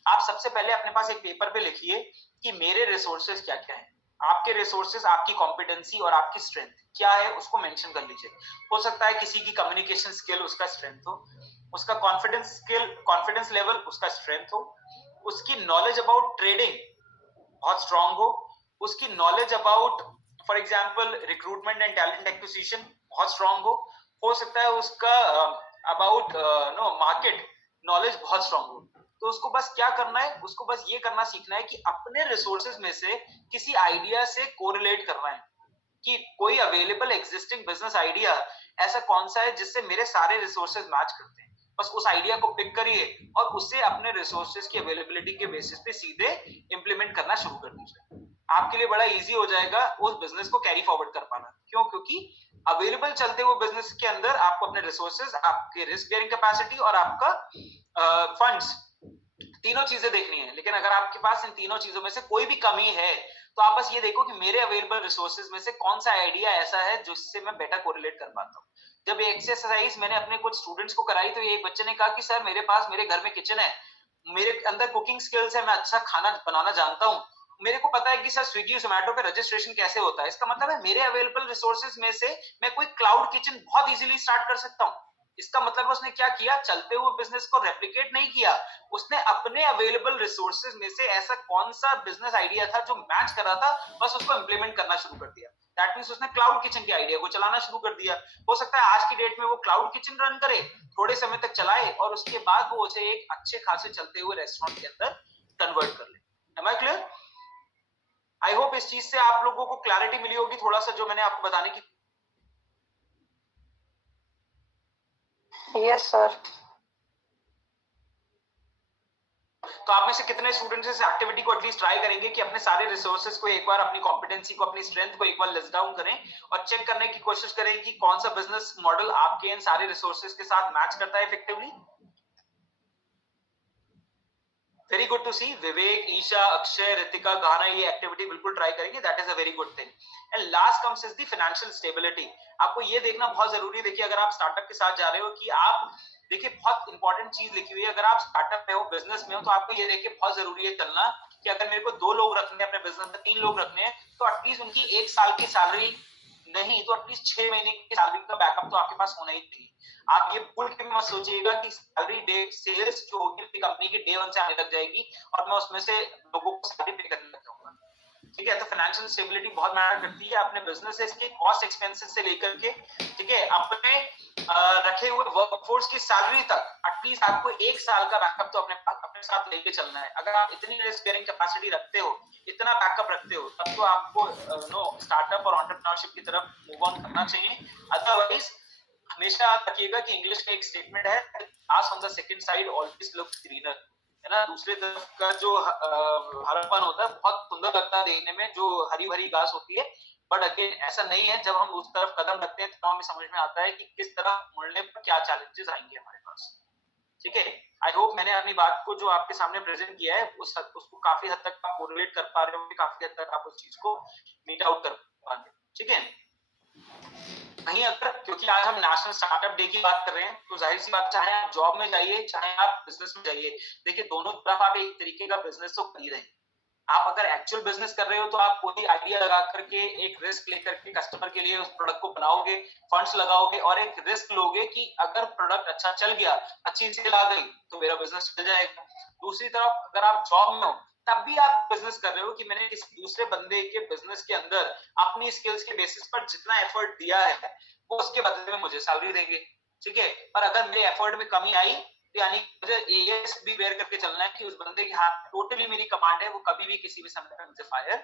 आप सबसे पहले अपने पास एक पेपर पे लिखिए कि मेरे रिसोर्सेज क्या क्या हैं। आपके रिसोर्सेज, आपकी कॉम्पिटेंसी और आपकी स्ट्रेंथ क्या है उसको मेंशन कर लीजिए। हो सकता है किसी की कम्युनिकेशन स्किल उसका स्ट्रेंथ हो, उसका कॉन्फिडेंस लेवल उसका स्ट्रेंथ हो, उसकी नॉलेज अबाउट ट्रेडिंग बहुत स्ट्रांग हो, उसकी knowledge about for example recruitment and talent acquisition बहुत स्ट्रांग हो सकता है उसका अबाउट मार्केट नॉलेज बहुत स्ट्रांग हो। तो उसको बस क्या करना है, उसको बस ये करना सीखना है कि अपने रिसोर्सेज में से किसी आइडिया से कोरिलेट करना है कि कोई अवेलेबल एग्जिस्टिंग बिजनेस आइडिया ऐसा कौन सा है जिससे मेरे सारे रिसोर्सेज मैच करते हैं। बस उस आइडिया को पिक करिए और उसे अपने रिसोर्सेज की अवेलेबिलिटी के बेसिस पे सीधे इंप्लीमेंट करना शुरू कर दीजिए। आपके लिए बड़ा इजी हो जाएगा उस बिजनेस को कैरी फॉरवर्ड कर पाना। क्यों? क्योंकि अवेलेबल चलते हुए बिजनेस के अंदर आपको अपने रिसोर्सेज, आपके रिस्क बेयरिंग कैपेसिटी और आपका फंड्स तीनों चीजें देखनी है, लेकिन अगर आपके पास इन तीनों चीजों में से कोई भी कमी है तो आप बस ये देखो कि मेरे अवेलेबल रिसोर्सेज में से कौन सा आइडिया ऐसा है जिससे मैं बेटर कोरिलेट कर पाता हूँ। जब ये एक्सरसाइज मैंने अपने कुछ स्टूडेंट्स को कराई तो ये एक बच्चे ने कहा कि सर मेरे पास मेरे घर में किचन है, मेरे अंदर कुकिंग स्किल्स है, मैं अच्छा खाना बनाना जानता हूँ, मेरे को पता है कि सर स्विगी जोमेटो पे रजिस्ट्रेशन कैसे होता है। इसका मतलब है मेरे अवेलेबल रिसोर्सेज में से मैं कोई क्लाउड किचन बहुत इजीली स्टार्ट कर सकता हूँ। इसका मतलब उसने क्या किया, चलते हुए बिजनेस को रेप्लिकेट नहीं किया, उसने अपने अवेलेबल रिसोर्सेज में से ऐसा कौन सा बिजनेस आइडिया था जो मैच कर रहा था, बस उसको इंप्लीमेंट करना शुरू कर दिया। दैट मींस उसने क्लाउड किचन के आइडिया को चलाना शुरू कर दिया। हो सकता है आज की डेट में वो क्लाउड किचन रन करे, थोड़े समय तक चलाए और उसके बाद वो उसे एक अच्छे खासे चलते हुए रेस्टोरेंट के अंदर कन्वर्ट कर ले। Am I clear? I hope इस चीज से आप लोगों को क्लैरिटी मिली होगी थोड़ा सा जो मैंने आपको बताने की। Yes sir. तो आप में से कितने स्टूडेंट्स इस एक्टिविटी को एटलीस्ट ट्राई करेंगे कि अपने सारे रिसोर्सेज को एक बार, अपनी कॉम्पिटेंसी को, अपनी स्ट्रेंथ को एक बार लिस्ट डाउन करें और चेक करने की कोशिश करें कि कौन सा बिजनेस मॉडल आपके इन सारे रिसोर्सेज के साथ मैच करता है इफेक्टिवली। वेरी गुड टू सी। विवेक, ईशा, अक्षय, रितिका, गाना ये एक्टिविटी बिल्कुल ट्राई करेंगे, that is a very good thing. And last comes is the financial stability. आपको ये देखना बहुत जरूरी है। देखिए अगर आप स्टार्टअप के साथ जा रहे हो कि आप, देखिए बहुत इंपॉर्टेंट चीज लिखी हुई है, अगर आप स्टार्टअप में हो, बिजनेस में हो, तो आपको ये देखिए बहुत जरूरी है चलना कि अगर मेरे को 2 लोग रखने हैं अपने बिजनेस में, 3 लोग रखने हैं, तो एटलीस्ट उनकी 1 साल की सैलरी नहीं तो एटलीस्ट 6 महीने की सैलरी का बैकअप तो आपके पास होना ही चाहिए। आप ये भूल के भी मत सोचिएगा कि सैलरी डे सेल्स जो होगी कंपनी की डे 1 से आने लग जाएगी और मैं उसमें से लोगों को सैलरी पे करने लग जाऊंगा। ठीक है, तो फाइनेंशियल स्टेबिलिटी बहुत मैटर करती है अपने बिजनेसेस के कॉस्ट एक्सपेंसेस से लेकर के, ठीक है, अपने रखे हुए वर्कफोर्स की सैलरी तक। एटलीस्ट आपको 1 साल का बैकअप तो अपने साथ लेके चलना है। अगर आप इतनी रिस्क बेयरिंग कैपेसिटी रखते हो, इतना बैकअप रखते हो, तब तो आपको स्टार्टअप और एंटरप्रेन्योरशिप की तरफ मूव ऑन करना चाहिए। अदरवाइज हमेशा याद रखिएगा कि इंग्लिश का एक स्टेटमेंट है, grass on the second side always looks greener, है ना। दूसरे तरफ का जो हरापन होता है बहुत सुंदर लगता है देखने में, जो हरी भरी घास होती है, बट अगेन ऐसा नहीं है। जब हम उस तरफ कदम रखते हैं तो हमें समझ में आता है कि किस तरह मुड़ने पर क्या चैलेंजेस आएंगे हमारे पास। ठीक है, आई होप मैंने अपनी बात को जो आपके सामने प्रेजेंट किया है उसको काफी हद तक आप कोरिलेट कर पा रहे होंगे, काफी हद तक आप उस चीज को मीट आउट कर पाएंगे। ठीक है, नहीं अगर, क्योंकि आज हम नेशनल स्टार्टअप डे की बात कर रहे हैं, तो जाहिर सी बात, चाहे आप जॉब में जाइए चाहे आप बिजनेस में जाइए, देखिए दोनों तरफ आप एक तरीके का बिजनेस तो कर ही रहे हैं। आप अगर एक्चुअल बिजनेस कर रहे हो तो आप कोई आइडिया लगा करके एक रिस्क लेकर के कस्टमर के लिए उस प्रोडक्ट को बनाओगे, फंड्स लगाओगे और एक रिस्क लोगे कि अगर प्रोडक्ट अच्छा चल गया, अच्छी सेल आ गई तो मेरा बिजनेस चल जाएगा। दूसरी तरफ अगर आप जॉब में हो तब भी आप बिजनेस कर रहे हो कि मैंने किसी दूसरे बंदे के बिजनेस के अंदर अपनी स्किल्स के बेसिस पर जितना एफर्ट दिया है वो उसके बदले में मुझे सैलरी देंगे। ठीक है, पर अगर मेरे एफर्ट में कमी आई तो यानी मुझे ये रिस्क भी बेयर करके चलना है कि उस बंदे के हाथ टोटली मेरी कमांड है, वो कभी भी किसी भी समय पे मुझे फायर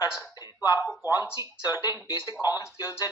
कर सकते हैं। तो आपको कौन सी सर्टेन बेसिक कॉमन स्किल्स है